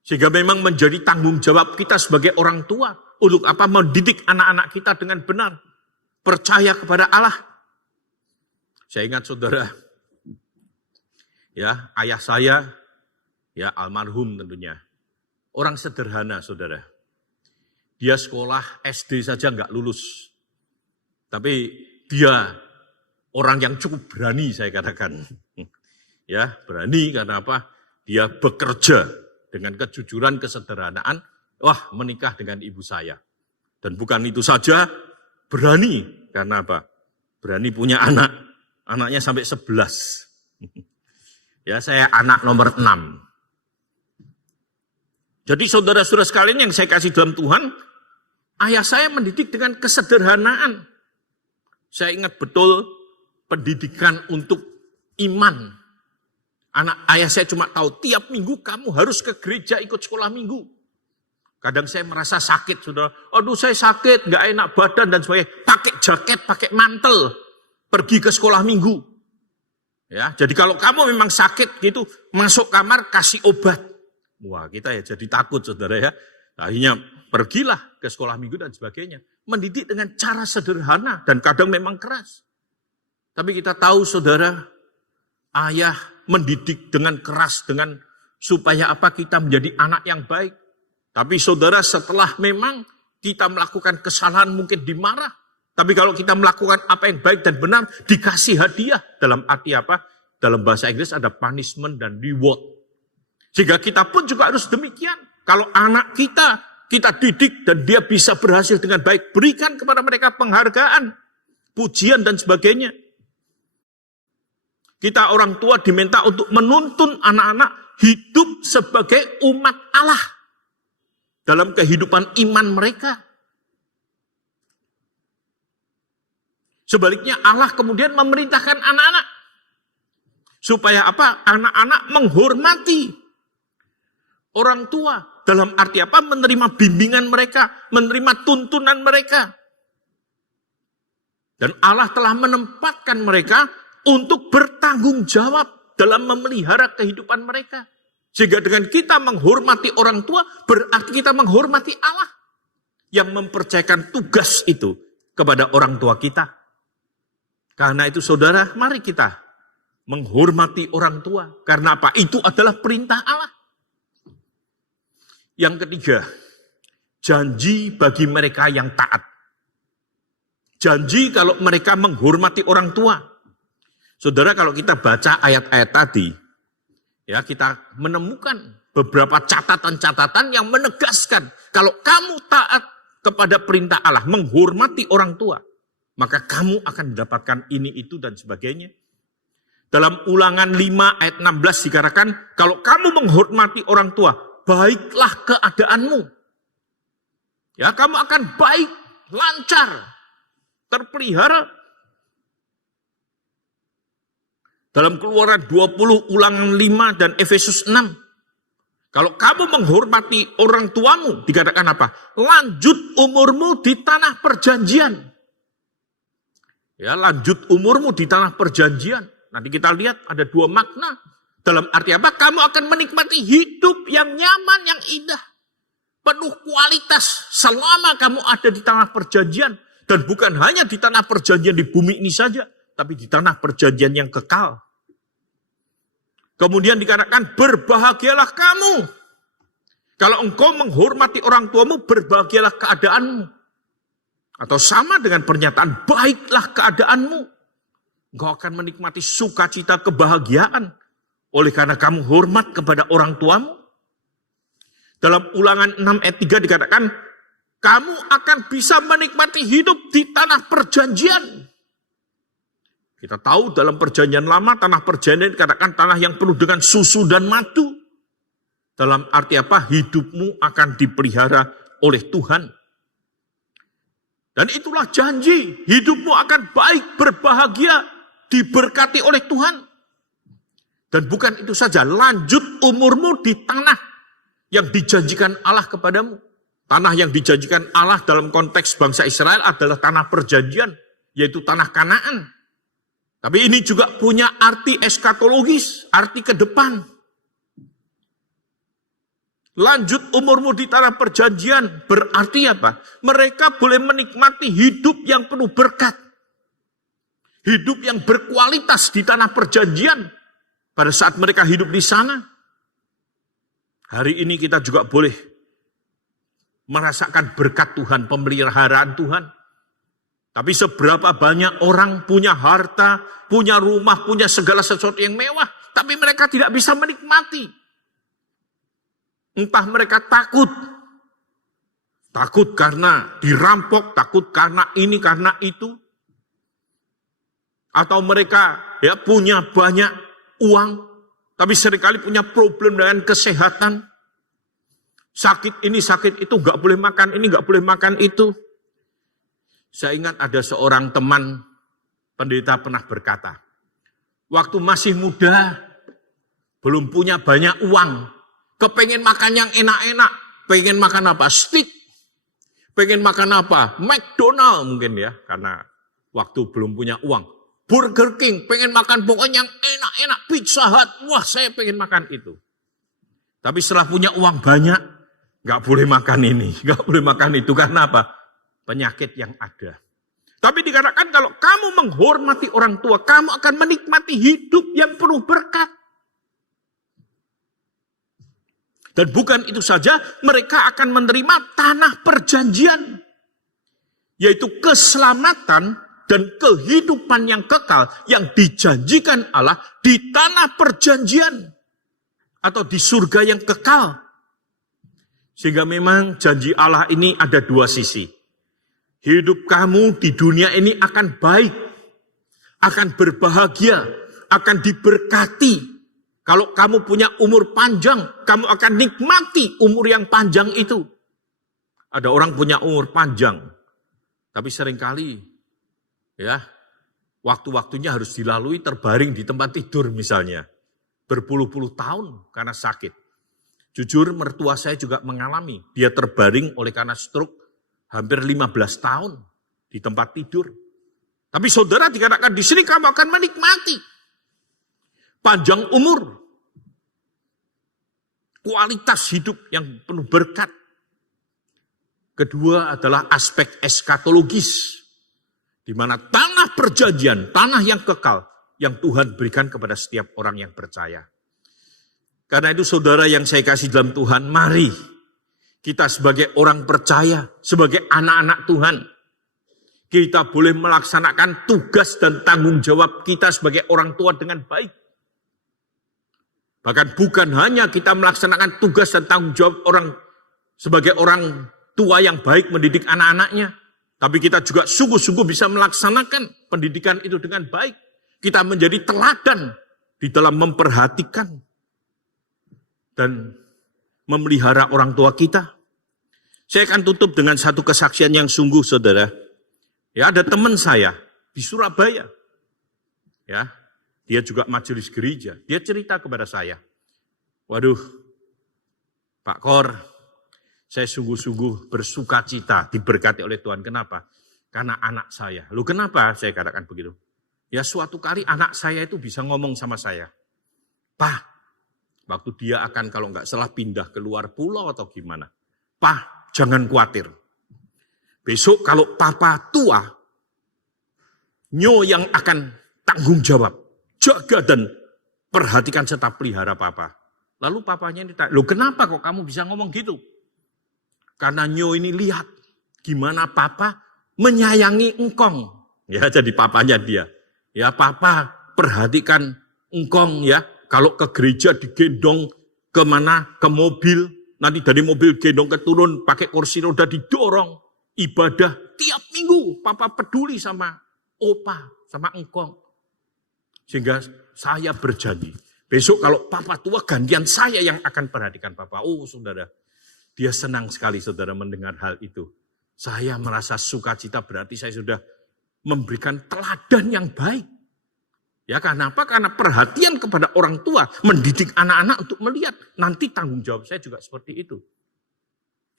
Sehingga memang menjadi tanggung jawab kita sebagai orang tua untuk apa? Mendidik anak-anak kita dengan benar. Percaya kepada Allah. Saya ingat saudara, ya ayah saya, ya almarhum tentunya. Orang sederhana saudara. Dia sekolah SD saja nggak lulus. Tapi dia orang yang cukup berani saya katakan. Ya berani karena apa? Dia bekerja dengan kejujuran, kesederhanaan. Wah menikah dengan ibu saya. Dan bukan itu saja, berani karena apa? Berani punya anak. Anaknya sampai 11. Ya saya anak nomor 6. Jadi saudara-saudara sekalian yang saya kasih dalam Tuhan, ayah saya mendidik dengan kesederhanaan. Saya ingat betul pendidikan untuk iman. Ayah saya cuma tahu tiap minggu kamu harus ke gereja ikut sekolah minggu. Kadang saya merasa sakit, saudara. Aduh saya sakit, gak enak badan dan sebagainya. Pakai jaket, pakai mantel, pergi ke sekolah minggu. Ya, jadi kalau kamu memang sakit gitu, masuk kamar kasih obat. Wah kita ya jadi takut saudara ya. Akhirnya pergilah ke sekolah minggu dan sebagainya. Mendidik dengan cara sederhana dan kadang memang keras. Tapi kita tahu saudara, ayah mendidik dengan keras dengan supaya apa? Kita menjadi anak yang baik. Tapi saudara setelah memang kita melakukan kesalahan mungkin dimarah. Tapi kalau kita melakukan apa yang baik dan benar, dikasih hadiah. Dalam arti apa? Dalam bahasa Inggris ada punishment dan reward. Sehingga kita pun juga harus demikian. Kalau anak kita kita didik dan dia bisa berhasil dengan baik. Berikan kepada mereka penghargaan, pujian dan sebagainya. Kita orang tua diminta untuk menuntun anak-anak hidup sebagai umat Allah dalam kehidupan iman mereka. Sebaliknya Allah kemudian memerintahkan anak-anak supaya apa? Anak-anak menghormati orang tua. Dalam arti apa? Menerima bimbingan mereka, menerima tuntunan mereka. Dan Allah telah menempatkan mereka untuk bertanggung jawab dalam memelihara kehidupan mereka. Sehingga dengan kita menghormati orang tua, berarti kita menghormati Allah yang mempercayakan tugas itu kepada orang tua kita. Karena itu saudara, mari kita menghormati orang tua. Karena apa? Itu adalah perintah Allah. Yang ketiga, janji bagi mereka yang taat. Janji kalau mereka menghormati orang tua. Saudara, kalau kita baca ayat-ayat tadi, ya kita menemukan beberapa catatan-catatan yang menegaskan kalau kamu taat kepada perintah Allah, menghormati orang tua, maka kamu akan mendapatkan ini, itu, dan sebagainya. Dalam Ulangan 5 ayat 16 dikatakan, kalau kamu menghormati orang tua, baiklah keadaanmu. Ya, kamu akan baik, lancar, terpelihara. Dalam Keluaran 20, Ulangan 5, dan Efesus 6. Kalau kamu menghormati orang tuamu, dikatakan apa? Lanjut umurmu di tanah perjanjian. Ya, lanjut umurmu di tanah perjanjian. Nanti kita lihat ada dua makna. Dalam arti apa? Kamu akan menikmati hidup yang nyaman, yang indah. Penuh kualitas selama kamu ada di tanah perjanjian. Dan bukan hanya di tanah perjanjian di bumi ini saja. Tapi di tanah perjanjian yang kekal. Kemudian dikatakan, berbahagialah kamu. Kalau engkau menghormati orang tuamu, berbahagialah keadaanmu. Atau sama dengan pernyataan, baiklah keadaanmu. Engkau akan menikmati sukacita kebahagiaan. Oleh karena kamu hormat kepada orang tuamu. Dalam Ulangan 6 ayat 3 dikatakan, kamu akan bisa menikmati hidup di tanah perjanjian. Kita tahu dalam perjanjian lama, tanah perjanjian dikatakan tanah yang penuh dengan susu dan madu. Dalam arti apa? Hidupmu akan dipelihara oleh Tuhan. Dan itulah janji, hidupmu akan baik, berbahagia, diberkati oleh Tuhan. Dan bukan itu saja, lanjut umurmu di tanah yang dijanjikan Allah kepadamu. Tanah yang dijanjikan Allah dalam konteks bangsa Israel adalah tanah perjanjian, yaitu tanah Kanaan. Tapi ini juga punya arti eskatologis, arti ke depan. Lanjut umurmu di tanah perjanjian, berarti apa? Mereka boleh menikmati hidup yang penuh berkat. Hidup yang berkualitas di tanah perjanjian pada saat mereka hidup di sana. Hari ini kita juga boleh merasakan berkat Tuhan, pemeliharaan Tuhan. Tapi seberapa banyak orang punya harta, punya rumah, punya segala sesuatu yang mewah, tapi mereka tidak bisa menikmati. Entah mereka takut. Takut karena dirampok, takut karena ini, karena itu. Atau mereka ya punya banyak uang, tapi seringkali punya problem dengan kesehatan. Sakit ini, sakit itu, nggak boleh makan ini, nggak boleh makan itu. Saya ingat ada seorang teman pendeta pernah berkata, waktu masih muda, belum punya banyak uang, kepengen makan yang enak-enak, pengen makan apa? Steak, pengen makan apa? McDonald mungkin ya, karena waktu belum punya uang. Burger King, pengen makan pokoknya yang enak-enak, Pizza Hut, wah saya pengen makan itu. Tapi setelah punya uang banyak, nggak boleh makan ini, nggak boleh makan itu, karena apa? Penyakit yang ada. Tapi dikatakan kalau kamu menghormati orang tua, kamu akan menikmati hidup yang penuh berkat. Dan bukan itu saja, mereka akan menerima tanah perjanjian. Yaitu keselamatan dan kehidupan yang kekal yang dijanjikan Allah di tanah perjanjian. Atau di surga yang kekal. Sehingga memang janji Allah ini ada dua sisi. Hidup kamu di dunia ini akan baik, akan berbahagia, akan diberkati. Kalau kamu punya umur panjang, kamu akan nikmati umur yang panjang itu. Ada orang punya umur panjang, tapi seringkali ya waktu-waktunya harus dilalui terbaring di tempat tidur misalnya. Berpuluh-puluh tahun karena sakit. Jujur mertua saya juga mengalami. Dia terbaring oleh karena stroke hampir 15 tahun di tempat tidur. Tapi saudara dikatakan di sini kamu akan menikmati panjang umur, kualitas hidup yang penuh berkat. Kedua adalah aspek eskatologis, di mana tanah perjanjian, tanah yang kekal, yang Tuhan berikan kepada setiap orang yang percaya. Karena itu saudara yang saya kasih dalam Tuhan, mari kita sebagai orang percaya, sebagai anak-anak Tuhan, kita boleh melaksanakan tugas dan tanggung jawab kita sebagai orang tua dengan baik. Bahkan bukan hanya kita melaksanakan tugas dan tanggung jawab sebagai orang tua yang baik mendidik anak-anaknya, tapi kita juga sungguh-sungguh bisa melaksanakan pendidikan itu dengan baik. Kita menjadi teladan di dalam memperhatikan dan memelihara orang tua kita. Saya akan tutup dengan satu kesaksian yang sungguh, saudara. Ya, ada teman saya di Surabaya. Ya, dia juga majelis gereja. Dia cerita kepada saya, waduh, Pak Kor, saya sungguh-sungguh bersuka cita diberkati oleh Tuhan. Kenapa? Karena anak saya. Loh kenapa saya katakan begitu? Ya suatu kali anak saya itu bisa ngomong sama saya, Pak, waktu dia akan kalau nggak salah pindah ke luar pulau atau gimana. Pak, jangan khawatir. Besok kalau papa tua, Nyo yang akan tanggung jawab. Jaga dan perhatikan serta pelihara papa. Lalu papanya ini tanya, loh kenapa kok kamu bisa ngomong gitu? Karena Nyo ini lihat gimana papa menyayangi engkong. Ya jadi papanya dia. Ya papa perhatikan engkong ya. Kalau ke gereja digendong kemana? Ke mobil. Nanti dari mobil gendong ke turun pakai kursi roda didorong. Ibadah tiap minggu papa peduli sama opa, sama engkong. Sehingga saya berjanji. Besok kalau papa tua gantian saya yang akan perhatikan papa. Oh saudara, dia senang sekali saudara mendengar hal itu. Saya merasa sukacita berarti saya sudah memberikan teladan yang baik. Ya kenapa? Karena perhatian kepada orang tua, mendidik anak-anak untuk melihat. Nanti tanggung jawab saya juga seperti itu.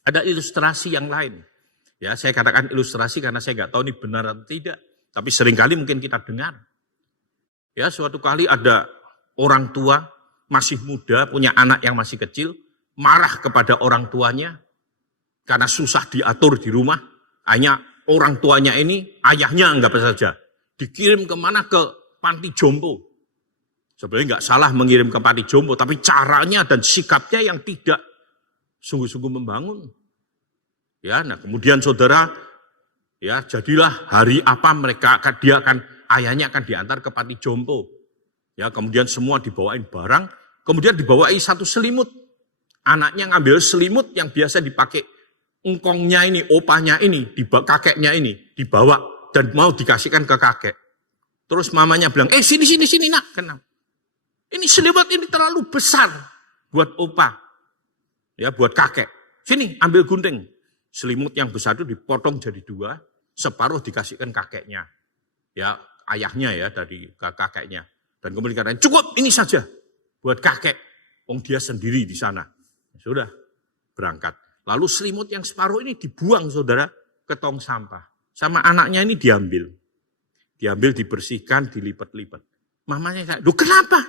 Ada ilustrasi yang lain. Ya saya katakan ilustrasi karena saya nggak tahu ini benar atau tidak. Tapi seringkali mungkin kita dengar. Ya suatu kali ada orang tua masih muda, punya anak yang masih kecil, marah kepada orang tuanya karena susah diatur di rumah. Hanya orang tuanya ini, ayahnya anggap saja, dikirim kemana ke panti jompo. Sebenarnya nggak salah mengirim ke panti jompo, tapi caranya dan sikapnya yang tidak sungguh-sungguh membangun. Ya, nah kemudian saudara, ya jadilah hari apa ayahnya akan diantar ke panti jompo. Ya, kemudian semua dibawain barang, kemudian dibawain satu selimut. Anaknya ngambil selimut yang biasa dipakai engkongnya ini, opanya ini, kakeknya ini, dibawa dan mau dikasihkan ke kakek. Terus mamanya bilang, sini nak, kenapa? Ini selimut ini terlalu besar buat opa, ya buat kakek. Sini ambil gunting. Selimut yang besar itu dipotong jadi dua, separuh dikasihkan kakeknya, ya ayahnya ya dari kakeknya. Dan kemudian dikatakan, cukup ini saja buat kakek. Dia sendiri di sana. Sudah berangkat. Lalu selimut yang separuh ini dibuang saudara ke tong sampah. Sama anaknya ini diambil. Diambil, dibersihkan, dilipat-lipat. Mamanya kayak, kenapa?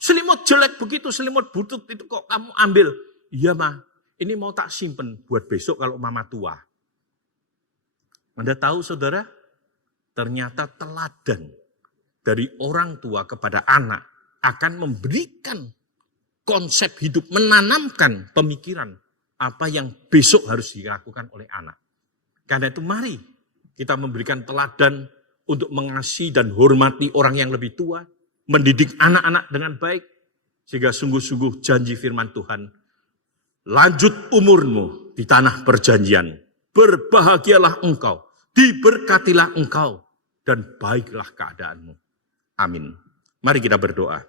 Selimut jelek begitu, selimut butut itu kok kamu ambil? Iya mah, ini mau tak simpen buat besok kalau mama tua. Anda tahu saudara, ternyata teladan dari orang tua kepada anak akan memberikan konsep hidup, menanamkan pemikiran apa yang besok harus dilakukan oleh anak. Karena itu mari kita memberikan teladan untuk mengasihi dan hormati orang yang lebih tua, mendidik anak-anak dengan baik, sehingga sungguh-sungguh janji firman Tuhan, lanjut umurmu di tanah perjanjian. Berbahagialah engkau, diberkatilah engkau, dan baiklah keadaanmu. Amin. Mari kita berdoa.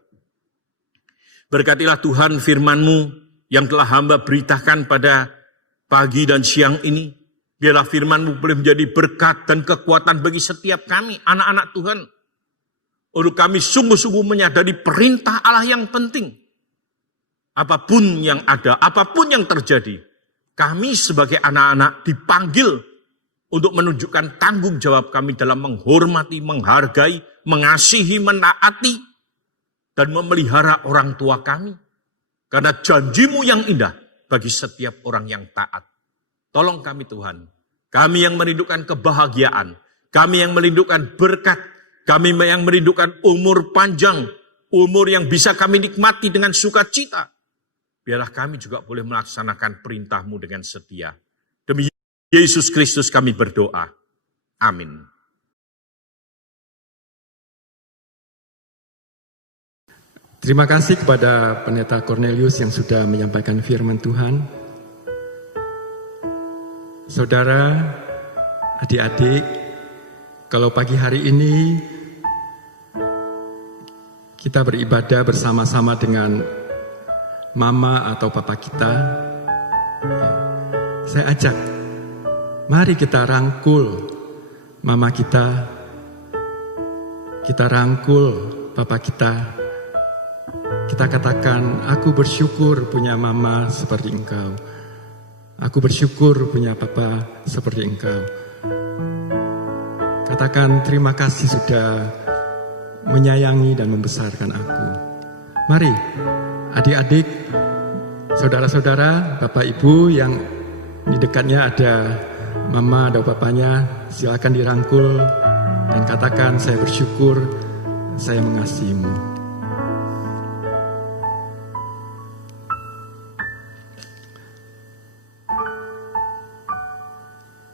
Berkatilah Tuhan firman-Mu yang telah hamba beritakan pada pagi dan siang ini. Biarlah firman-Mu boleh menjadi berkat dan kekuatan bagi setiap kami, anak-anak Tuhan. Untuk kami sungguh-sungguh menyadari perintah Allah yang penting. Apapun yang ada, apapun yang terjadi, kami sebagai anak-anak dipanggil untuk menunjukkan tanggung jawab kami dalam menghormati, menghargai, mengasihi, menaati, dan memelihara orang tua kami. Karena janji-Mu yang indah bagi setiap orang yang taat. Tolong kami Tuhan, kami yang merindukan kebahagiaan, kami yang merindukan berkat, kami yang merindukan umur panjang, umur yang bisa kami nikmati dengan sukacita. Biarlah kami juga boleh melaksanakan perintah-Mu dengan setia. Demi Yesus Kristus kami berdoa. Amin. Terima kasih kepada Pendeta Cornelius yang sudah menyampaikan firman Tuhan. Saudara, adik-adik, kalau pagi hari ini kita beribadah bersama-sama dengan mama atau papa kita, saya ajak, mari kita rangkul mama kita rangkul papa kita. Kita katakan, aku bersyukur punya mama seperti engkau. Aku bersyukur punya papa seperti engkau. Katakan terima kasih sudah menyayangi dan membesarkan aku. Mari adik-adik, saudara-saudara, bapak ibu yang di dekatnya ada mama atau papanya, silakan dirangkul dan katakan saya bersyukur, saya mengasihimu.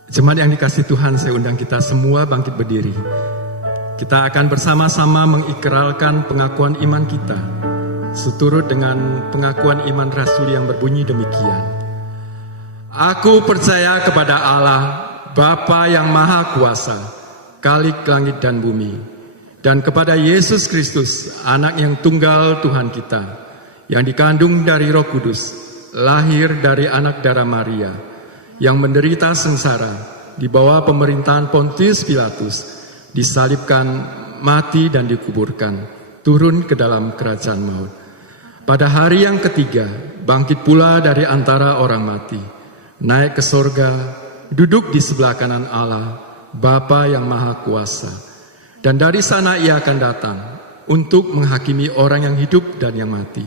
Jemaat yang dikasihi Tuhan, saya undang kita semua bangkit berdiri. Kita akan bersama-sama mengikrarkan pengakuan iman kita, seturut dengan pengakuan iman Rasul yang berbunyi demikian. Aku percaya kepada Allah, Bapa yang Maha Kuasa, Khalik langit dan bumi, dan kepada Yesus Kristus, Anak yang tunggal Tuhan kita, yang dikandung dari Roh Kudus, lahir dari anak darah Maria, yang menderita sengsara di bawah pemerintahan Pontius Pilatus, disalibkan, mati dan dikuburkan, turun ke dalam kerajaan maut. Pada hari yang ketiga, bangkit pula dari antara orang mati, naik ke sorga, duduk di sebelah kanan Allah, Bapa yang Maha Kuasa. Dan dari sana ia akan datang untuk menghakimi orang yang hidup dan yang mati.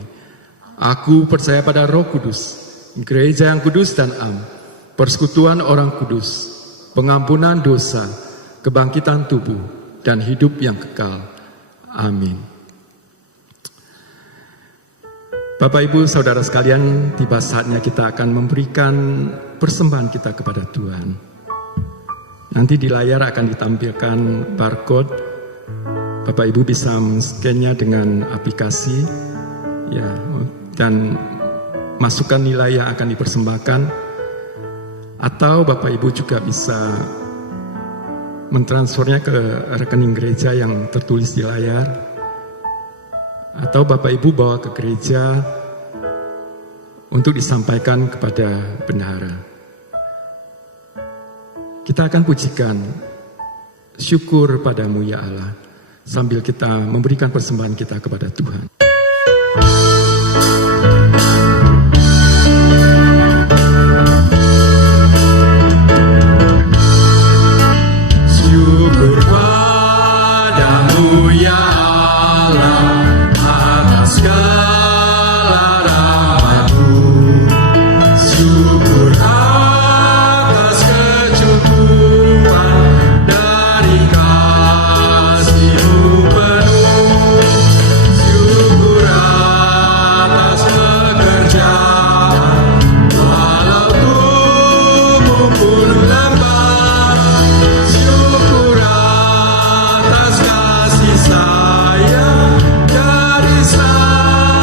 Aku percaya pada Roh Kudus, gereja yang kudus dan am, persekutuan orang kudus, pengampunan dosa, kebangkitan tubuh, dan hidup yang kekal. Amin. Bapak, Ibu, Saudara sekalian, tiba saatnya kita akan memberikan persembahan kita kepada Tuhan. Nanti di layar akan ditampilkan barcode. Bapak Ibu bisa men-scan-nya dengan aplikasi, ya, dan masukkan nilai yang akan dipersembahkan. Atau Bapak Ibu juga bisa mentransfernya ke rekening gereja yang tertulis di layar. Atau Bapak Ibu bawa ke gereja untuk disampaikan kepada bendahara. Kita akan pujikan syukur padamu ya Allah, sambil kita memberikan persembahan kita kepada Tuhan. Saya dari sana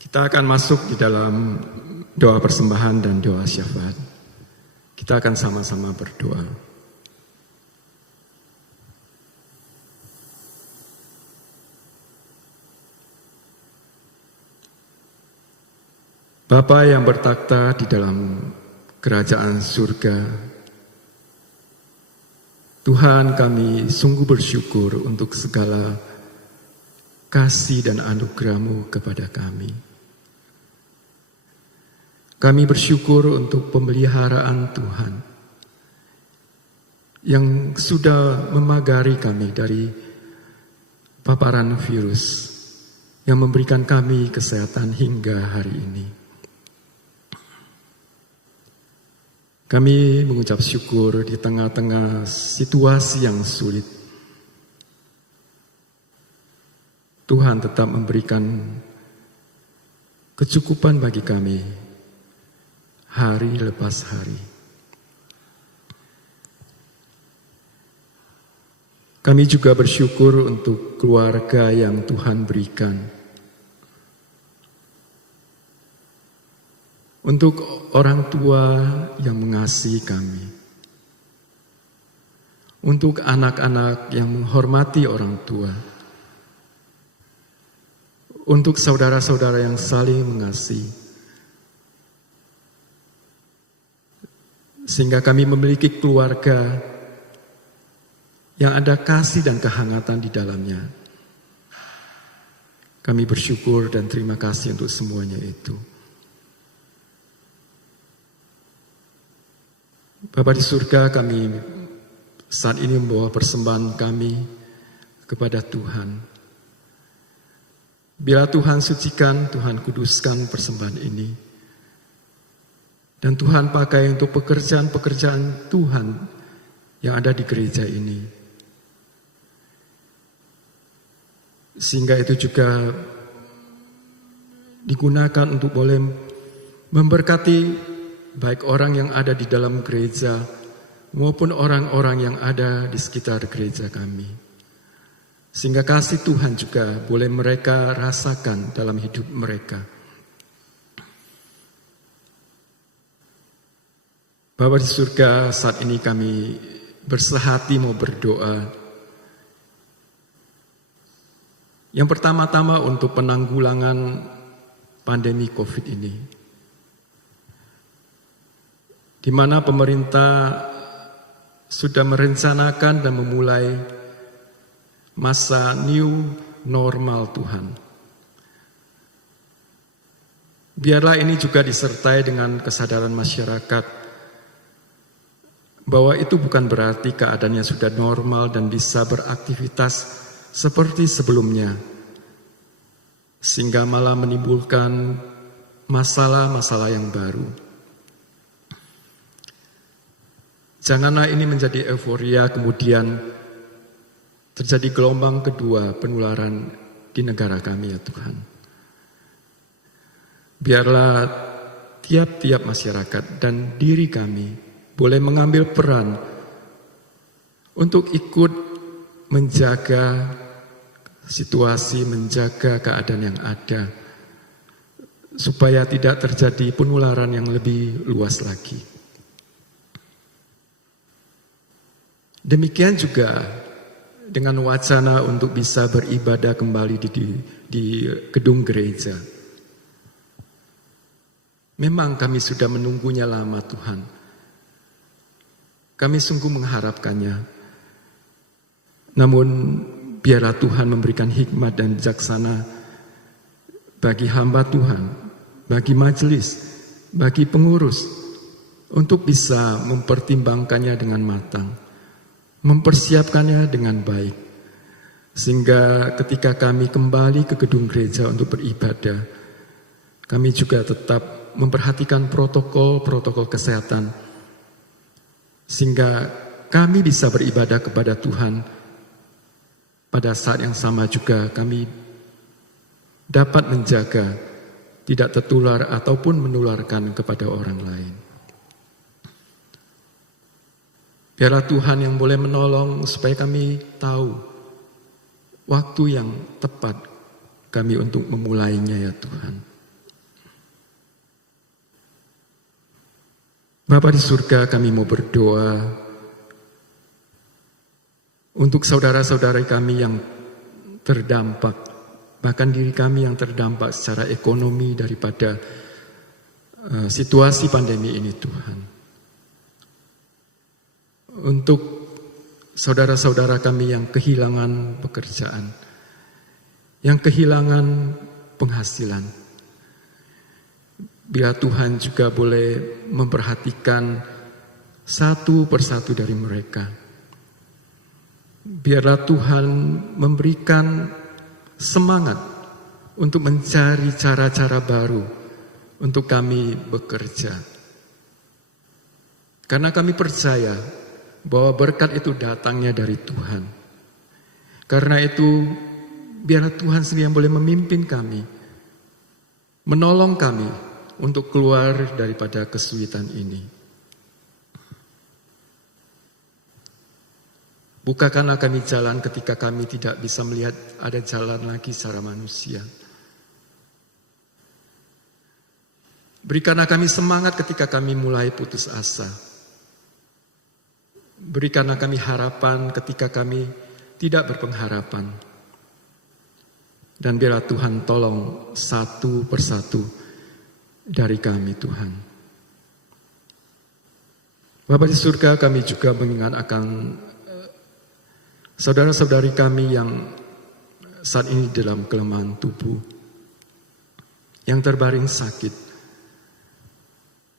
Kita akan masuk di dalam doa persembahan dan doa syafaat. Kita akan sama-sama berdoa. Bapa yang bertakhta di dalam kerajaan surga, Tuhan, kami sungguh bersyukur untuk segala kasih dan anugerah-Mu kepada kami. Kami bersyukur untuk pemeliharaan Tuhan yang sudah memagari kami dari paparan virus yang memberikan kami kesehatan hingga hari ini. Kami mengucap syukur di tengah-tengah situasi yang sulit. Tuhan tetap memberikan kecukupan bagi kami hari lepas hari. Kami juga bersyukur untuk keluarga yang Tuhan berikan. Untuk orang tua yang mengasihi kami. Untuk anak-anak yang menghormati orang tua. Untuk saudara-saudara yang saling mengasihi. Sehingga kami memiliki keluarga yang ada kasih dan kehangatan di dalamnya. Kami bersyukur dan terima kasih untuk semuanya itu. Bapa di surga, kami saat ini membawa persembahan kami kepada Tuhan. Bila Tuhan sucikan, Tuhan kuduskan persembahan ini. Dan Tuhan pakai untuk pekerjaan-pekerjaan Tuhan yang ada di gereja ini. Sehingga itu juga digunakan untuk boleh memberkati baik orang yang ada di dalam gereja maupun orang-orang yang ada di sekitar gereja kami. Sehingga kasih Tuhan juga boleh mereka rasakan dalam hidup mereka. Bapa di surga, saat ini kami bersehati mau berdoa. Yang pertama-tama untuk penanggulangan pandemi COVID ini. Di mana pemerintah sudah merencanakan dan memulai masa new normal Tuhan. Biarlah ini juga disertai dengan kesadaran masyarakat bahwa itu bukan berarti keadaannya sudah normal dan bisa beraktivitas seperti sebelumnya, sehingga malah menimbulkan masalah-masalah yang baru. Janganlah ini menjadi euforia kemudian terjadi gelombang kedua penularan di negara kami ya Tuhan. Biarlah tiap-tiap masyarakat dan diri kami boleh mengambil peran untuk ikut menjaga situasi, menjaga keadaan yang ada, supaya tidak terjadi penularan yang lebih luas lagi. Demikian juga dengan wacana untuk bisa beribadah kembali di gedung gereja. Memang kami sudah menunggunya lama Tuhan. Kami sungguh mengharapkannya. Namun biarlah Tuhan memberikan hikmat dan bijaksana bagi hamba Tuhan, bagi majelis, bagi pengurus untuk bisa mempertimbangkannya dengan matang. Mempersiapkannya dengan baik, sehingga ketika kami kembali ke gedung gereja untuk beribadah, kami juga tetap memperhatikan protokol-protokol kesehatan, sehingga kami bisa beribadah kepada Tuhan. Pada saat yang sama juga kami dapat menjaga tidak tertular ataupun menularkan kepada orang lain. Biarlah Tuhan yang boleh menolong supaya kami tahu waktu yang tepat kami untuk memulainya ya Tuhan. Bapa di surga, kami mau berdoa untuk saudara-saudara kami yang terdampak, bahkan diri kami yang terdampak secara ekonomi daripada situasi pandemi ini, Tuhan. Untuk saudara-saudara kami yang kehilangan pekerjaan, yang kehilangan penghasilan, biar Tuhan juga boleh memperhatikan satu persatu dari mereka. Biarlah Tuhan memberikan semangat untuk mencari cara-cara baru untuk kami bekerja. Karena kami percaya bahwa berkat itu datangnya dari Tuhan. Karena itu, biarlah Tuhan sendiri yang boleh memimpin kami, menolong kami untuk keluar daripada kesulitan ini. Bukakanlah kami jalan ketika kami tidak bisa melihat ada jalan lagi secara manusia. Berikanlah kami semangat ketika kami mulai putus asa. Berikanlah kami harapan ketika kami tidak berpengharapan. Dan biarlah Tuhan tolong satu persatu dari kami, Tuhan. Bapa di surga, kami juga mengingat akan saudara-saudari kami yang saat ini dalam kelemahan tubuh, yang terbaring sakit.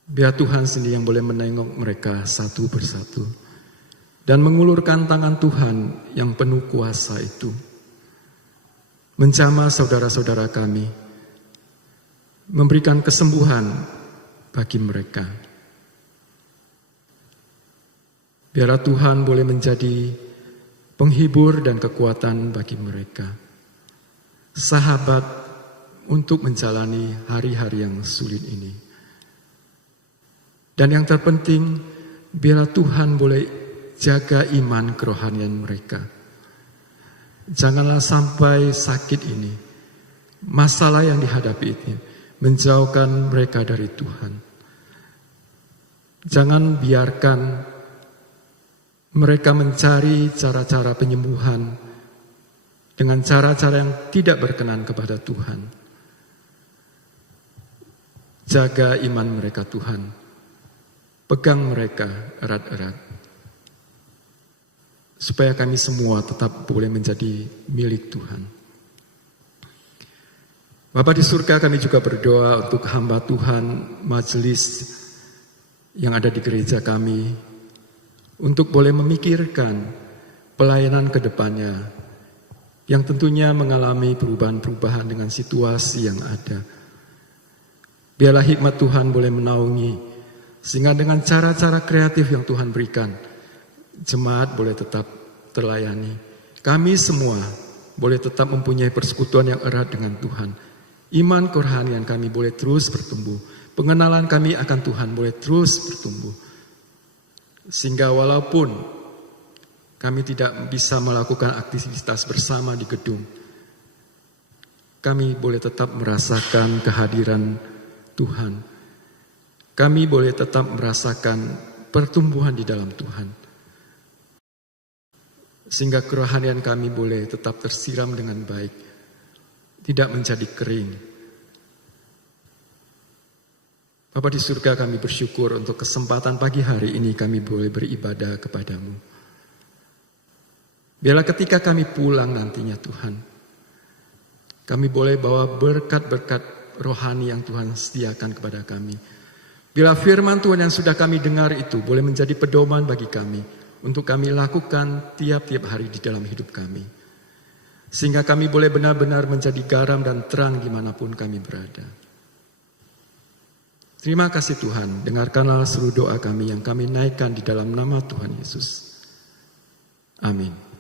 Biar Tuhan sendiri yang boleh menengok mereka satu persatu dan mengulurkan tangan Tuhan yang penuh kuasa itu, menjamah saudara-saudara kami, memberikan kesembuhan bagi mereka. Biarlah Tuhan boleh menjadi penghibur dan kekuatan bagi mereka, sahabat untuk menjalani hari-hari yang sulit ini. Dan yang terpenting, biarlah Tuhan boleh jaga iman kerohanian mereka. Janganlah sampai sakit ini, masalah yang dihadapi ini, menjauhkan mereka dari Tuhan. Jangan biarkan mereka mencari cara-cara penyembuhan dengan cara-cara yang tidak berkenan kepada Tuhan. Jaga iman mereka, Tuhan. Pegang mereka erat-erat. Supaya kami semua tetap boleh menjadi milik Tuhan. Bapa di surga, kami juga berdoa untuk hamba Tuhan, majelis yang ada di gereja kami, untuk boleh memikirkan pelayanan ke depannya yang tentunya mengalami perubahan-perubahan dengan situasi yang ada. Biarlah hikmat Tuhan boleh menaungi, sehingga dengan cara-cara kreatif yang Tuhan berikan, jemaat boleh tetap terlayani. Kami semua boleh tetap mempunyai persekutuan yang erat dengan Tuhan. Iman kerohanian kami boleh terus bertumbuh. Pengenalan kami akan Tuhan boleh terus bertumbuh. Sehingga walaupun kami tidak bisa melakukan aktivitas bersama di gedung, kami boleh tetap merasakan kehadiran Tuhan. Kami boleh tetap merasakan pertumbuhan di dalam Tuhan. Sehingga kerohanian kami boleh tetap tersiram dengan baik, tidak menjadi kering. Bapa di surga, kami bersyukur untuk kesempatan pagi hari ini kami boleh beribadah kepadamu. Biarlah ketika kami pulang nantinya Tuhan, kami boleh bawa berkat-berkat rohani yang Tuhan sediakan kepada kami. Bila firman Tuhan yang sudah kami dengar itu boleh menjadi pedoman bagi kami untuk kami lakukan tiap-tiap hari di dalam hidup kami. Sehingga kami boleh benar-benar menjadi garam dan terang dimanapun kami berada. Terima kasih Tuhan, dengarkanlah seluruh doa kami yang kami naikkan di dalam nama Tuhan Yesus. Amin.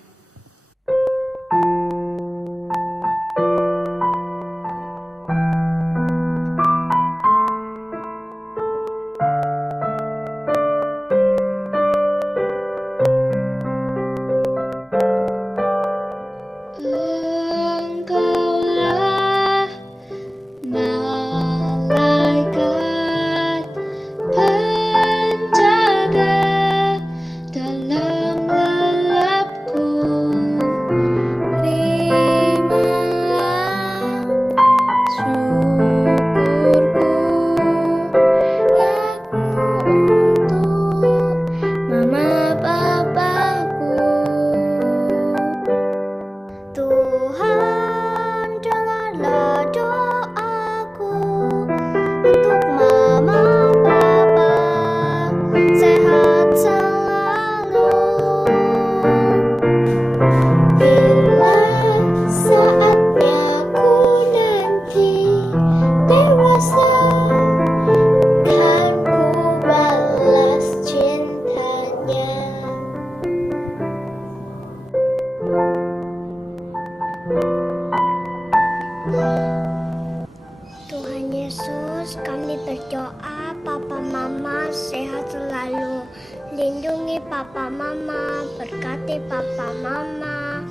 Tuhan Yesus, kami berdoa Papa Mama sehat selalu. Lindungi Papa Mama, berkati Papa Mama.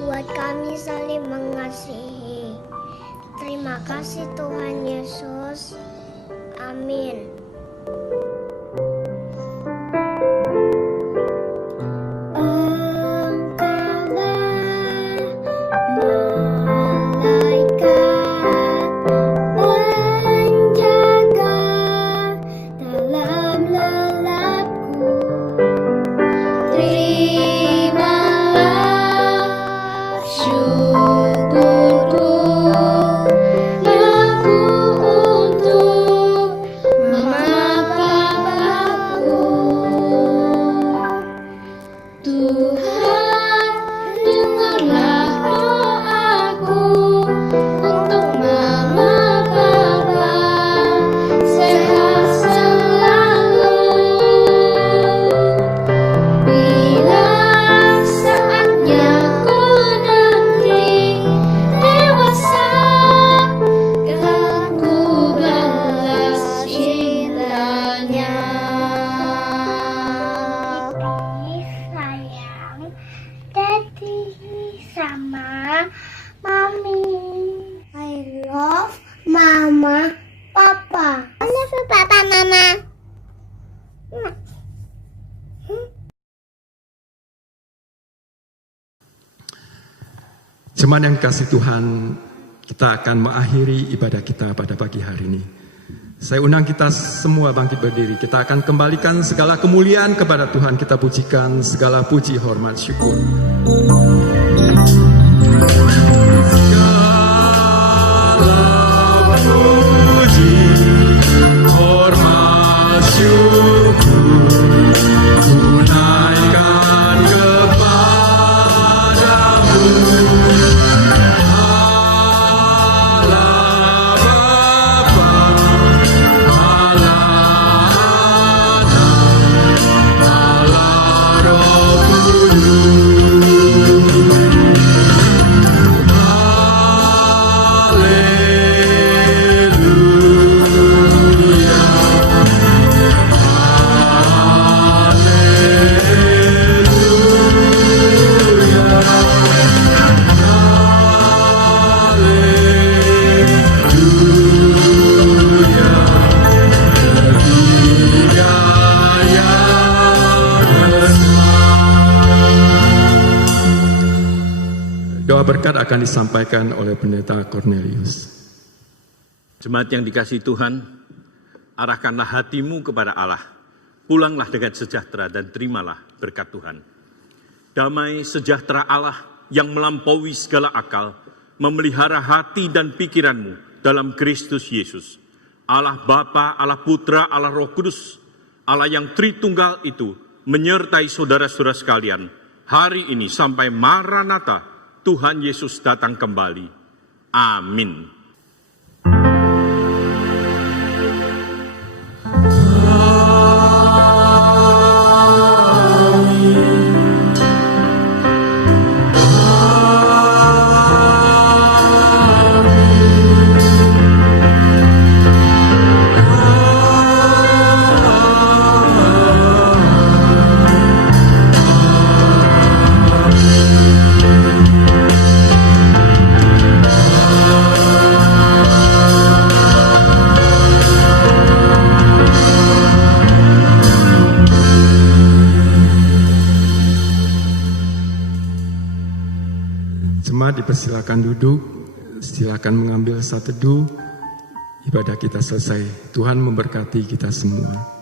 Buat kami saling mengasihi. Terima kasih Tuhan Yesus. Amin. Sama Mami. I love Mama, Papa. I love you, Papa, Mama. Jemaat yang kasih Tuhan, kita akan mengakhiri ibadah kita pada pagi hari ini. Saya undang kita semua bangkit berdiri. Kita akan kembalikan segala kemuliaan kepada Tuhan. Kita pujikan segala puji, hormat, syukur. Segala puji, hormat, syukur, tunaikan kepadamu. Doa berkat akan disampaikan oleh Pendeta Cornelius. Jemaat yang dikasihi Tuhan, arahkanlah hatimu kepada Allah. Pulanglah dengan sejahtera dan terimalah berkat Tuhan. Damai sejahtera Allah yang melampaui segala akal, memelihara hati dan pikiranmu dalam Kristus Yesus. Allah Bapa, Allah Putra, Allah Roh Kudus, Allah yang Tritunggal itu menyertai saudara-saudara sekalian hari ini sampai Maranatha, Tuhan Yesus datang kembali. Amin. Jemaat dipersilakan duduk, silakan mengambil saat teduh. Ibadah kita selesai. Tuhan memberkati kita semua.